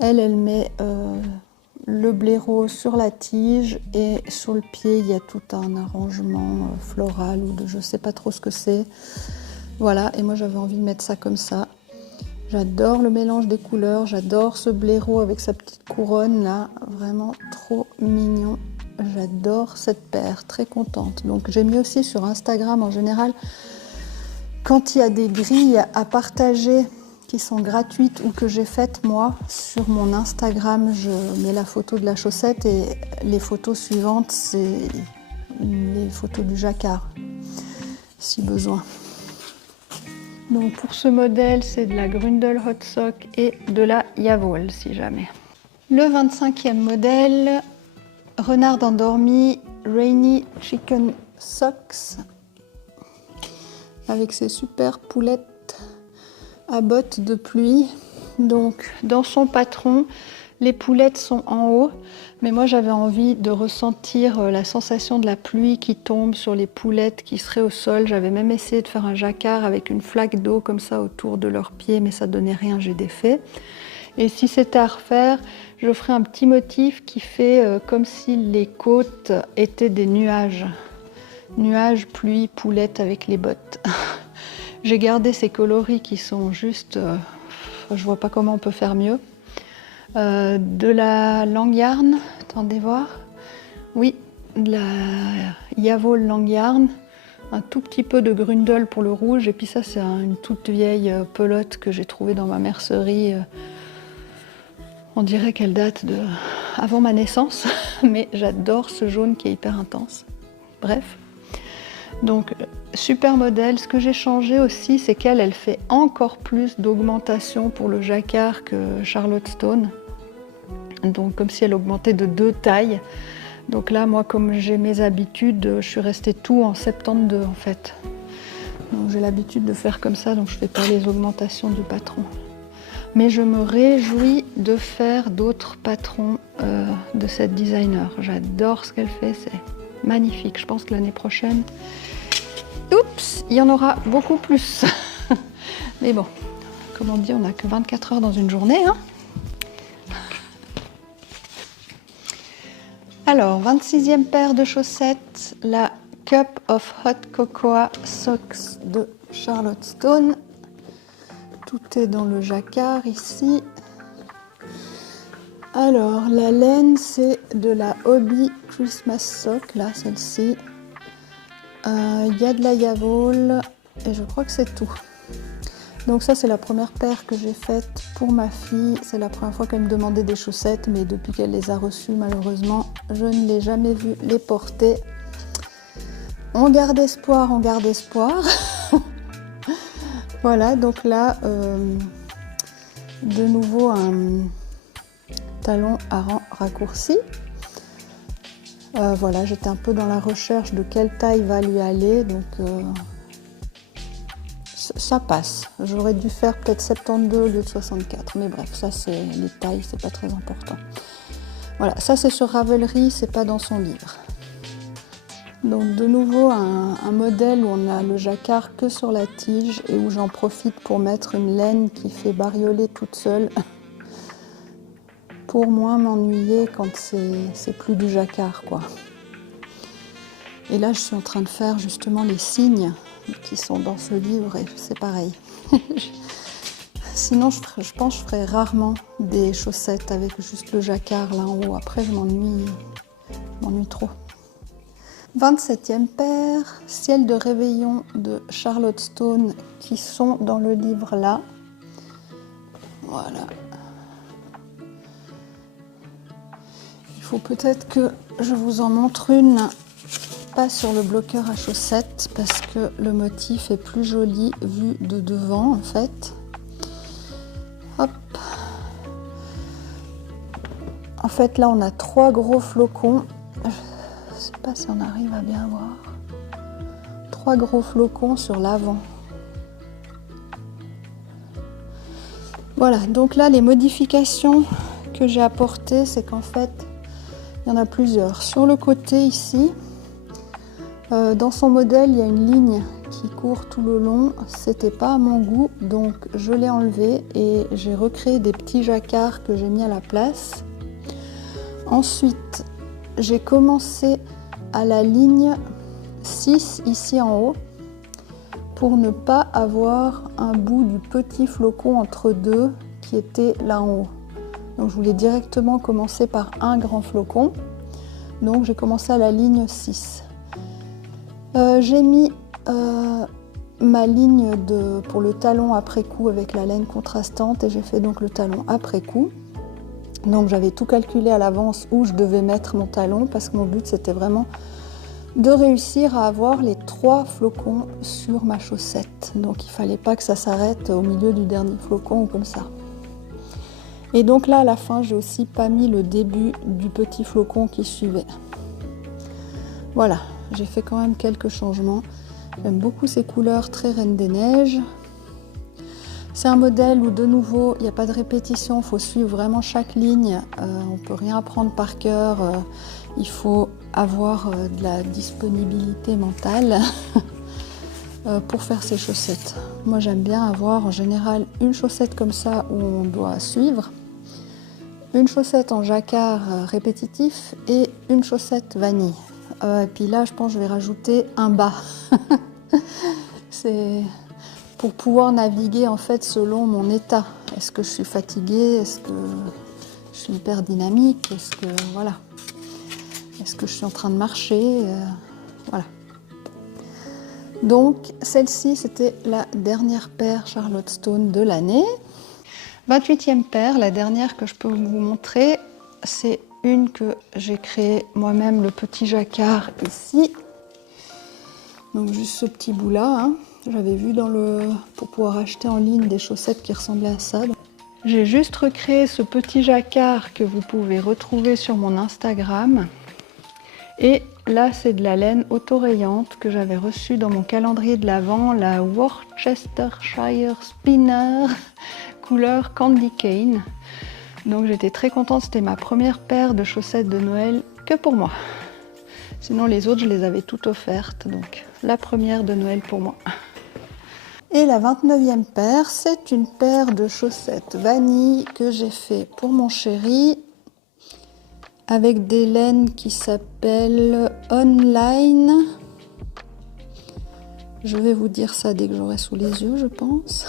Elle met le blaireau sur la tige et sur le pied il y a tout un arrangement floral ou de je ne sais pas trop ce que c'est. Voilà, et moi j'avais envie de mettre ça comme ça. J'adore le mélange des couleurs, j'adore ce blaireau avec sa petite couronne là, vraiment trop mignon. J'adore cette paire, très contente. Donc j'ai mis aussi sur Instagram en général, quand il y a des grilles à partager qui sont gratuites ou que j'ai faites moi, sur mon Instagram, je mets la photo de la chaussette et les photos suivantes, c'est les photos du jacquard, si besoin. Donc pour ce modèle, c'est de la Grundel Hot Sock et de la Yavol, si jamais. Le 25e modèle, Renard endormi, Rainy Chicken Socks, avec ses super poulettes à bottes de pluie. Donc dans son patron, les poulettes sont en haut, mais moi j'avais envie de ressentir la sensation de la pluie qui tombe sur les poulettes qui seraient au sol. J'avais même essayé de faire un jacquard avec une flaque d'eau comme ça autour de leurs pieds, mais ça donnait rien, j'ai défait. Et si c'était à refaire, je ferais un petit motif qui fait comme si les côtes étaient des nuages. Nuages, pluie, poulettes avec les bottes. J'ai gardé ces coloris qui sont juste... je vois pas comment on peut faire mieux. De la Long Yarn, attendez voir. Oui, de la Yavol Long Yarn, un tout petit peu de Grundle pour le rouge, et puis ça c'est une toute vieille pelote que j'ai trouvée dans ma mercerie. On dirait qu'elle date de avant ma naissance, mais j'adore ce jaune qui est hyper intense. Bref, donc super modèle. Ce que j'ai changé aussi, c'est qu'elle fait encore plus d'augmentation pour le jacquard que Charlotte Stone. Donc comme si elle augmentait de 2 tailles. Donc là, moi, comme j'ai mes habitudes, je suis restée tout en 72 en fait. Donc j'ai l'habitude de faire comme ça, donc je ne fais pas les augmentations du patron. Mais je me réjouis de faire d'autres patrons de cette designer. J'adore ce qu'elle fait, c'est magnifique. Je pense que l'année prochaine, oups, il y en aura beaucoup plus. Mais bon, comme on dit, on n'a que 24 heures dans une journée, hein. Alors, 26e paire de chaussettes, la Cup of Hot Cocoa Socks de Charlotte Stone. Tout est dans le jacquard ici. Alors, la laine, c'est de la Hobby Christmas Sock, là, celle-ci. Il y a de la Yavol, et je crois que c'est tout. Donc ça, c'est la première paire que j'ai faite pour ma fille. C'est la première fois qu'elle me demandait des chaussettes, mais depuis qu'elle les a reçues, malheureusement, je ne l'ai jamais vue les porter. On garde espoir, on garde espoir. Voilà, donc là, de nouveau un talon à rang raccourci. Voilà, j'étais un peu dans la recherche de quelle taille va lui aller, donc ça passe. J'aurais dû faire peut-être 72 au lieu de 64, mais bref, ça c'est les tailles, c'est pas très important. Voilà, ça c'est sur Ravelry, c'est pas dans son livre. Donc de nouveau un modèle où on a le jacquard que sur la tige et où j'en profite pour mettre une laine qui fait bariolée toute seule pour moins m'ennuyer quand c'est plus du jacquard, quoi. Et là je suis en train de faire justement les signes qui sont dans ce livre et c'est pareil. Sinon je pense que je ferais rarement des chaussettes avec juste le jacquard là en haut. Après je m'ennuie trop. 27e paire, ciel de réveillon de Charlotte Stone qui sont dans le livre là. Voilà. Il faut peut-être que je vous en montre une, pas sur le bloqueur à chaussettes parce que le motif est plus joli vu de devant en fait. Hop. En fait là on a 3 gros flocons. Je sais pas si on arrive à bien voir. 3 gros flocons sur l'avant. Voilà, donc là les modifications que j'ai apportées, c'est qu'en fait, il y en a plusieurs. Sur le côté ici, dans son modèle, il y a une ligne qui court tout le long. C'était pas à mon goût, donc je l'ai enlevé et j'ai recréé des petits jacquards que j'ai mis à la place. Ensuite, j'ai commencé à la ligne 6 ici en haut pour ne pas avoir un bout du petit flocon entre deux qui était là en haut. Donc je voulais directement commencer par un grand flocon. Donc j'ai commencé à la ligne 6. J'ai mis ma ligne pour le talon après coup avec la laine contrastante et j'ai fait donc le talon après coup. Donc j'avais tout calculé à l'avance où je devais mettre mon talon parce que mon but c'était vraiment de réussir à avoir les 3 flocons sur ma chaussette. Donc il ne fallait pas que ça s'arrête au milieu du dernier flocon ou comme ça. Et donc là à la fin j'ai aussi pas mis le début du petit flocon qui suivait. Voilà, j'ai fait quand même quelques changements. J'aime beaucoup ces couleurs très Reine des Neiges. C'est un modèle où de nouveau il n'y a pas de répétition, il faut suivre vraiment chaque ligne, on ne peut rien apprendre par cœur, il faut avoir de la disponibilité mentale pour faire ces chaussettes. Moi j'aime bien avoir en général une chaussette comme ça où on doit suivre, une chaussette en jacquard répétitif et une chaussette vanille. Et puis là je pense que je vais rajouter un bas. C'est pour pouvoir naviguer en fait selon mon état. Est-ce que je suis fatiguée? Est-ce que je suis hyper dynamique? Est-ce que voilà. Est-ce que je suis en train de marcher? Voilà. Donc celle-ci, c'était la dernière paire Charlotte Stone de l'année. 28e paire, la dernière que je peux vous montrer, c'est une que j'ai créée moi-même, le petit jacquard ici. Donc juste ce petit bout là, hein. J'avais vu pour pouvoir acheter en ligne des chaussettes qui ressemblaient à ça. J'ai juste recréé ce petit jacquard que vous pouvez retrouver sur mon Instagram. Et là, c'est de la laine autorayante que j'avais reçue dans mon calendrier de l'Avent, la Worcestershire Spinner, couleur Candy Cane. Donc j'étais très contente, c'était ma première paire de chaussettes de Noël que pour moi. Sinon les autres, je les avais toutes offertes, donc la première de Noël pour moi. Et la 29e paire, c'est une paire de chaussettes vanille que j'ai fait pour mon chéri avec des laines qui s'appellent Online. Je vais vous dire ça dès que j'aurai sous les yeux, je pense.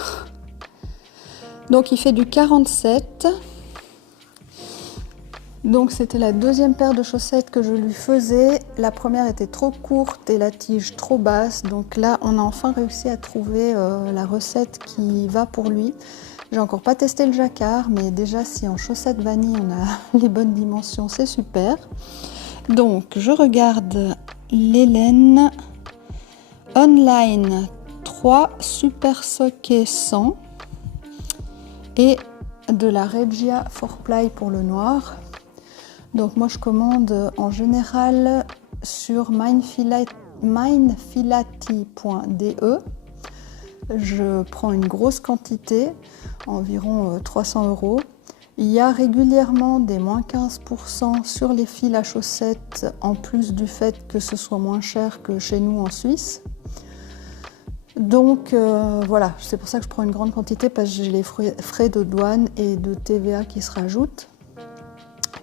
Donc il fait du 47. Donc c'était la deuxième paire de chaussettes que je lui faisais. La première était trop courte et la tige trop basse. Donc là, on a enfin réussi à trouver la recette qui va pour lui. J'ai encore pas testé le jacquard, mais déjà si en chaussettes vanille on a les bonnes dimensions, c'est super. Donc je regarde les laines Online 3 Super Socké 100 et de la Regia 4Ply pour le noir. Donc moi je commande en général sur mindfilati.de. Je prends une grosse quantité, environ 300 €. Il y a régulièrement des moins 15% sur les fils à chaussettes, en plus du fait que ce soit moins cher que chez nous en Suisse. Donc voilà, c'est pour ça que je prends une grande quantité, parce que j'ai les frais de douane et de TVA qui se rajoutent.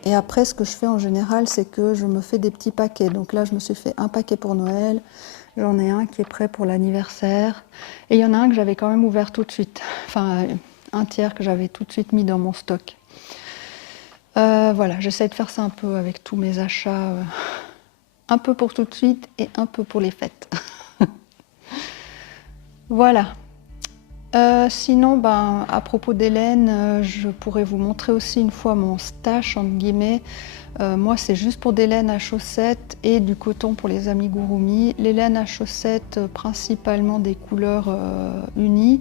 Et après, ce que je fais en général, c'est que je me fais des petits paquets. Donc là, je me suis fait un paquet pour Noël. J'en ai un qui est prêt pour l'anniversaire. Et il y en a un que j'avais quand même ouvert tout de suite. Enfin, un tiers que j'avais tout de suite mis dans mon stock. Voilà, j'essaie de faire ça un peu avec tous mes achats. Un peu pour tout de suite et un peu pour les fêtes. Voilà. Sinon, à propos des laines, je pourrais vous montrer aussi une fois mon stash, entre guillemets. Moi, c'est juste pour des laines à chaussettes et du coton pour les amigurumi. Les laines à chaussettes, principalement des couleurs unies,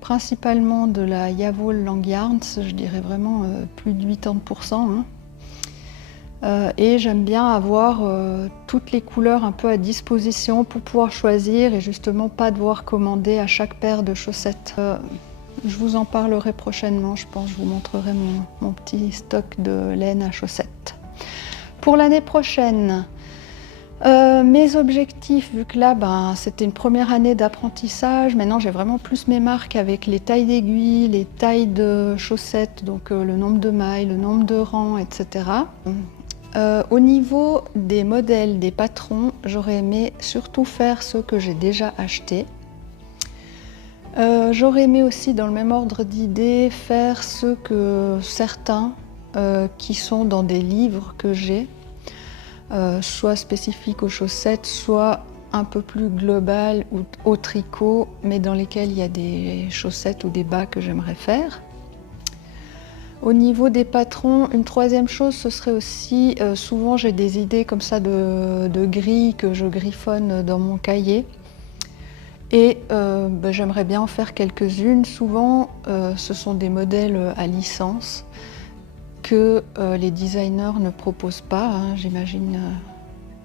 principalement de la Yavol Long Yarns, je dirais vraiment plus de 80%. Hein. Et j'aime bien avoir toutes les couleurs un peu à disposition pour pouvoir choisir et justement pas devoir commander à chaque paire de chaussettes. Je vous en parlerai prochainement, je pense, je vous montrerai mon petit stock de laine à chaussettes. Pour l'année prochaine, mes objectifs, vu que là c'était une première année d'apprentissage, maintenant j'ai vraiment plus mes marques avec les tailles d'aiguilles, les tailles de chaussettes, donc le nombre de mailles, le nombre de rangs, etc. Au niveau des modèles, des patrons, j'aurais aimé surtout faire ceux que j'ai déjà achetés. J'aurais aimé aussi, dans le même ordre d'idées, faire ceux que certains qui sont dans des livres que j'ai, soit spécifiques aux chaussettes, soit un peu plus global ou au tricot, mais dans lesquels il y a des chaussettes ou des bas que j'aimerais faire. Au niveau des patrons, une troisième chose, ce serait aussi, souvent j'ai des idées comme ça de grilles que je griffonne dans mon cahier. Et j'aimerais bien en faire quelques-unes. Souvent, ce sont des modèles à licence que les designers ne proposent pas. Hein. J'imagine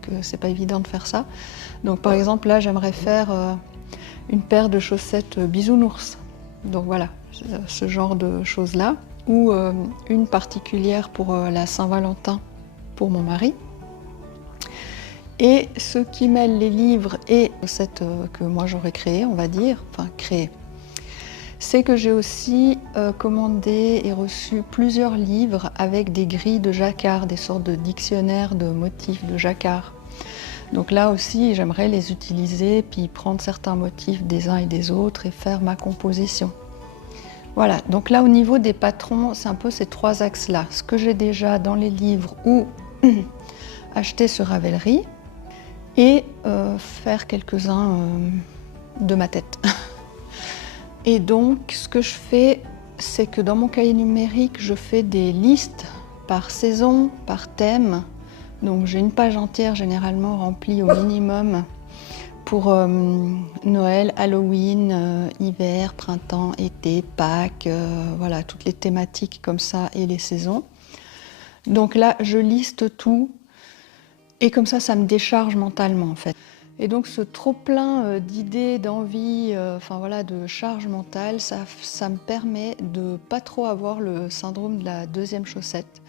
que c'est pas évident de faire ça. Donc par exemple, là, j'aimerais faire une paire de chaussettes bisounours. Donc voilà, ce genre de choses-là. Ou une particulière pour la Saint-Valentin pour mon mari. Et ce qui mêle les livres et les chaussettes que moi j'aurais créées, on va dire, enfin créées, c'est que j'ai aussi commandé et reçu plusieurs livres avec des grilles de jacquard, des sortes de dictionnaires de motifs de jacquard. Donc là aussi, j'aimerais les utiliser, puis prendre certains motifs des uns et des autres et faire ma composition. Voilà, donc là au niveau des patrons, c'est un peu ces trois axes-là. Ce que j'ai déjà dans les livres ou acheté sur Ravelry et faire quelques-uns de ma tête. Et donc, ce que je fais, c'est que dans mon cahier numérique, je fais des listes par saison, par thème. Donc j'ai une page entière généralement remplie au minimum pour Noël, Halloween, hiver, printemps, été, Pâques, voilà, toutes les thématiques comme ça et les saisons. Donc là, je liste tout et comme ça me décharge mentalement en fait. Et donc ce trop-plein d'idées, d'envies, enfin voilà, de charge mentale, ça me permet de pas trop avoir le syndrome de la deuxième chaussette.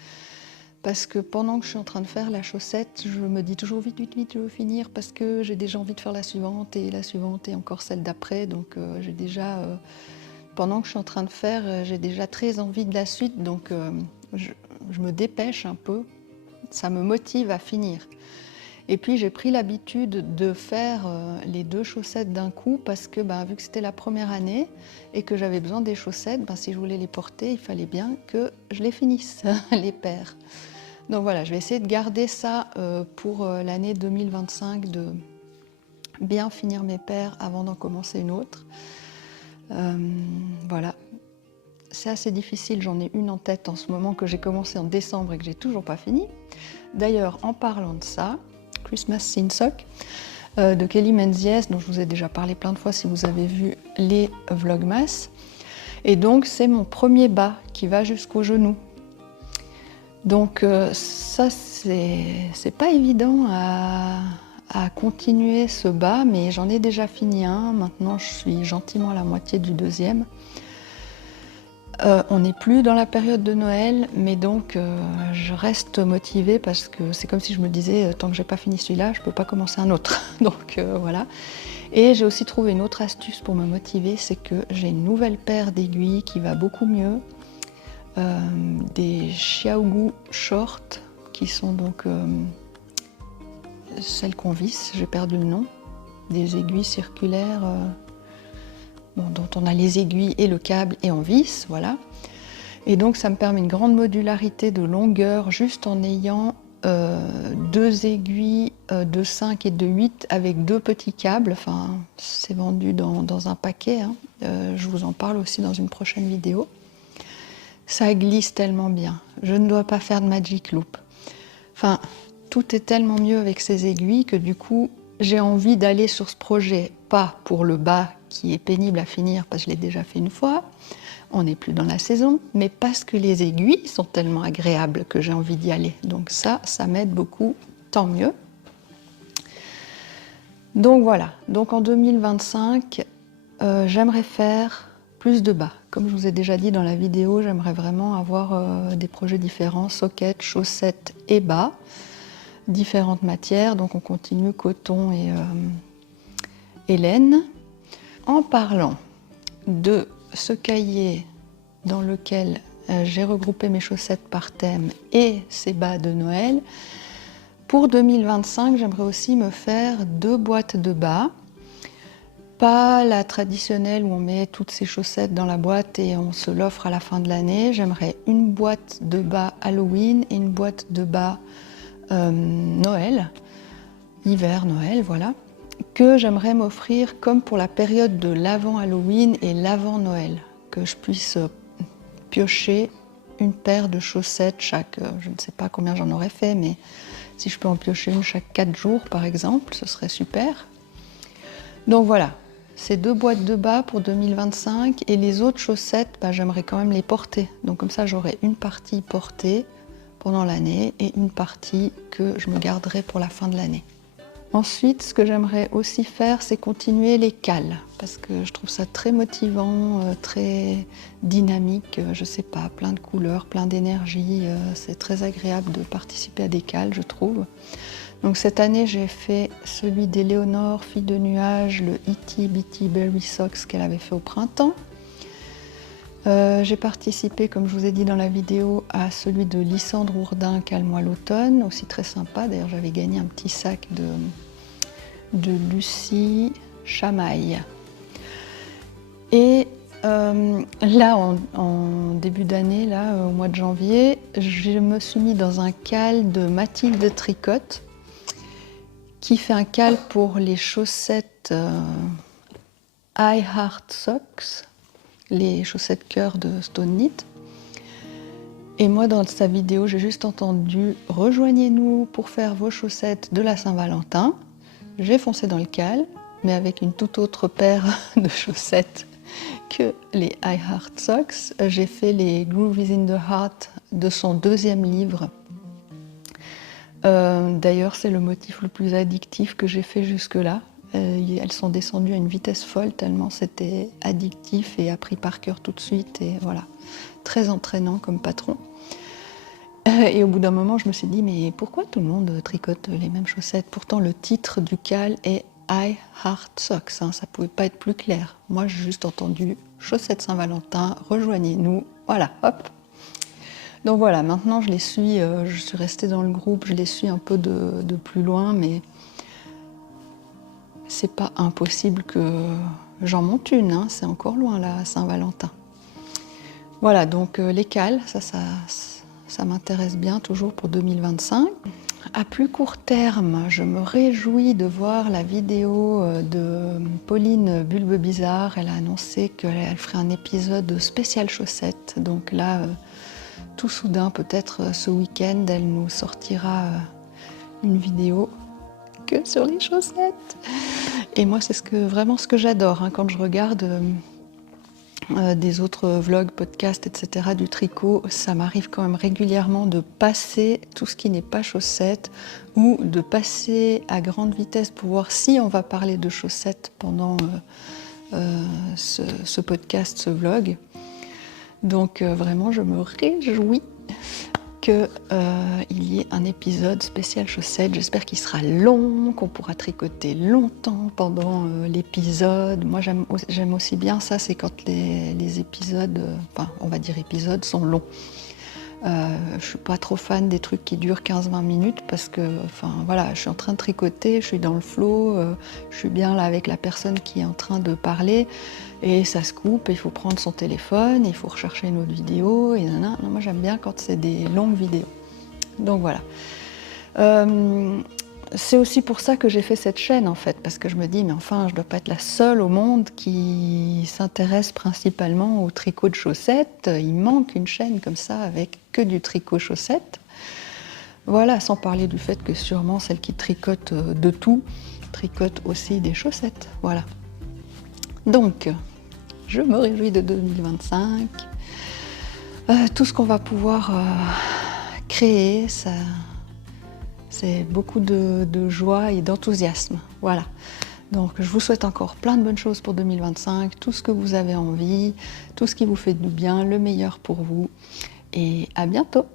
Parce que pendant que je suis en train de faire la chaussette, je me dis toujours vite, vite, vite, je veux finir parce que j'ai déjà envie de faire la suivante et encore celle d'après. Donc j'ai déjà, pendant que je suis en train de faire, j'ai déjà très envie de la suite. Donc je me dépêche un peu, ça me motive à finir. Et puis j'ai pris l'habitude de faire les 2 chaussettes d'un coup parce que vu que c'était la première année et que j'avais besoin des chaussettes, si je voulais les porter, il fallait bien que je les finisse, les paires. Donc voilà, je vais essayer de garder ça pour l'année 2025, de bien finir mes paires avant d'en commencer une autre. Voilà, c'est assez difficile, j'en ai une en tête en ce moment que j'ai commencé en décembre et que j'ai toujours pas fini. D'ailleurs, en parlant de ça, Christmas Scene Sock de Kelly Menzies, dont je vous ai déjà parlé plein de fois si vous avez vu les Vlogmas. Et donc c'est mon premier bas qui va jusqu'au genou. Donc ça c'est pas évident à continuer ce bas, mais j'en ai déjà fini un. Maintenant je suis gentiment à la moitié du deuxième. On n'est plus dans la période de Noël, mais donc je reste motivée parce que c'est comme si je me disais tant que j'ai pas fini celui-là, je peux pas commencer un autre. Donc voilà. Et j'ai aussi trouvé une autre astuce pour me motiver, c'est que j'ai une nouvelle paire d'aiguilles qui va beaucoup mieux. Des Xiaogu Short qui sont donc celles qu'on visse, j'ai perdu le nom, des aiguilles circulaires. Dont on a les aiguilles et le câble et on visse, voilà. Et donc ça me permet une grande modularité de longueur juste en ayant 2 aiguilles de 5 et de 8 avec 2 petits câbles. Enfin, c'est vendu dans un paquet, hein. Je vous en parle aussi dans une prochaine vidéo. Ça glisse tellement bien. Je ne dois pas faire de magic loop. Enfin, tout est tellement mieux avec ces aiguilles que du coup, j'ai envie d'aller sur ce projet, pas pour le bas qui est pénible à finir parce que je l'ai déjà fait une fois, on n'est plus dans la saison, mais parce que les aiguilles sont tellement agréables que j'ai envie d'y aller. Donc ça m'aide beaucoup, tant mieux. Donc voilà, donc en 2025, j'aimerais faire plus de bas. Comme je vous ai déjà dit dans la vidéo, j'aimerais vraiment avoir des projets différents, sockets, chaussettes et bas, différentes matières, donc on continue coton et laine. En parlant de ce cahier dans lequel j'ai regroupé mes chaussettes par thème et ces bas de Noël, pour 2025, j'aimerais aussi me faire 2 boîtes de bas. Pas la traditionnelle où on met toutes ces chaussettes dans la boîte et on se l'offre à la fin de l'année. J'aimerais une boîte de bas Halloween et une boîte de bas Noël, hiver, Noël, voilà, que j'aimerais m'offrir comme pour la période de l'avant Halloween et l'avant Noël, que je puisse piocher une paire de chaussettes chaque, je ne sais pas combien j'en aurais fait, mais si je peux en piocher une chaque 4 jours par exemple, ce serait super. Donc voilà, ces 2 boîtes de bas pour 2025 et les autres chaussettes, j'aimerais quand même les porter. Donc comme ça j'aurai une partie portée pendant l'année et une partie que je me garderai pour la fin de l'année. Ensuite, ce que j'aimerais aussi faire, c'est continuer les cales, parce que je trouve ça très motivant, très dynamique, je sais pas, plein de couleurs, plein d'énergie, c'est très agréable de participer à des cales, je trouve. Donc cette année, j'ai fait celui d'Éléonore, fille de nuages, le Itty Bitty Berry Socks qu'elle avait fait au printemps. J'ai participé, comme je vous ai dit dans la vidéo, à celui de Lysandre Ourdin, Calme-moi l'automne, aussi très sympa. D'ailleurs, j'avais gagné un petit sac de Lucie Chamaille. Et Là, en début d'année, là, au mois de janvier, je me suis mis dans un cal de Mathilde Tricotte, qui fait un cal pour les chaussettes I Heart Socks, les chaussettes cœur de Stone Knit. Et moi, dans sa vidéo, j'ai juste entendu « Rejoignez-nous pour faire vos chaussettes de la Saint-Valentin ». J'ai foncé dans le cal, mais avec une toute autre paire de chaussettes que les I Heart Socks. J'ai fait les Groove is in the Heart de son deuxième livre. D'ailleurs, c'est le motif le plus addictif que j'ai fait jusque-là. Elles sont descendues à une vitesse folle tellement c'était addictif et appris par cœur tout de suite. Et voilà, très entraînant comme patron. Et au bout d'un moment, je me suis dit, mais pourquoi tout le monde tricote les mêmes chaussettes? Pourtant, le titre du cal est I Heart Socks, hein, ça pouvait pas être plus clair. Moi, j'ai juste entendu chaussettes Saint-Valentin, rejoignez-nous, voilà, hop. Donc voilà, maintenant je les suis, je suis restée dans le groupe, je les suis un peu de plus loin, mais c'est pas impossible que j'en monte une, hein, c'est encore loin là, Saint-Valentin. Voilà, donc les cals, ça m'intéresse bien toujours pour 2025. À plus court terme, je me réjouis de voir la vidéo de Pauline Bulbe Bizarre. Elle a annoncé qu'elle ferait un épisode spécial chaussettes. Donc là, tout soudain, peut-être ce week-end, elle nous sortira une vidéo que sur les chaussettes. Et moi, c'est vraiment ce que j'adore, hein, quand je regarde des autres vlogs, podcasts, etc. du tricot, ça m'arrive quand même régulièrement de passer tout ce qui n'est pas chaussettes ou de passer à grande vitesse pour voir si on va parler de chaussettes pendant ce podcast, ce vlog. Donc vraiment, je me réjouis qu'il y ait un épisode spécial chaussettes. J'espère qu'il sera long, qu'on pourra tricoter longtemps pendant l'épisode. Moi, j'aime aussi bien ça, c'est quand les épisodes, enfin, on va dire épisodes, sont longs. Je suis pas trop fan des trucs qui durent 15-20 minutes parce que, enfin, voilà, je suis en train de tricoter, je suis dans le flow, je suis bien là avec la personne qui est en train de parler et ça se coupe, et il faut prendre son téléphone, il faut rechercher une autre vidéo et nanana. Non, moi j'aime bien quand c'est des longues vidéos. Donc voilà. C'est aussi pour ça que j'ai fait cette chaîne en fait, parce que je me dis mais enfin je dois pas être la seule au monde qui s'intéresse principalement au tricot de chaussettes. Il manque une chaîne comme ça avec que du tricot chaussettes. Voilà, sans parler du fait que sûrement celles qui tricotent de tout tricotent aussi des chaussettes. Voilà. Donc, je me réjouis de 2025. Tout ce qu'on va pouvoir créer, ça, c'est beaucoup de joie et d'enthousiasme. Voilà. Donc, je vous souhaite encore plein de bonnes choses pour 2025, tout ce que vous avez envie, tout ce qui vous fait du bien, le meilleur pour vous. Et à bientôt!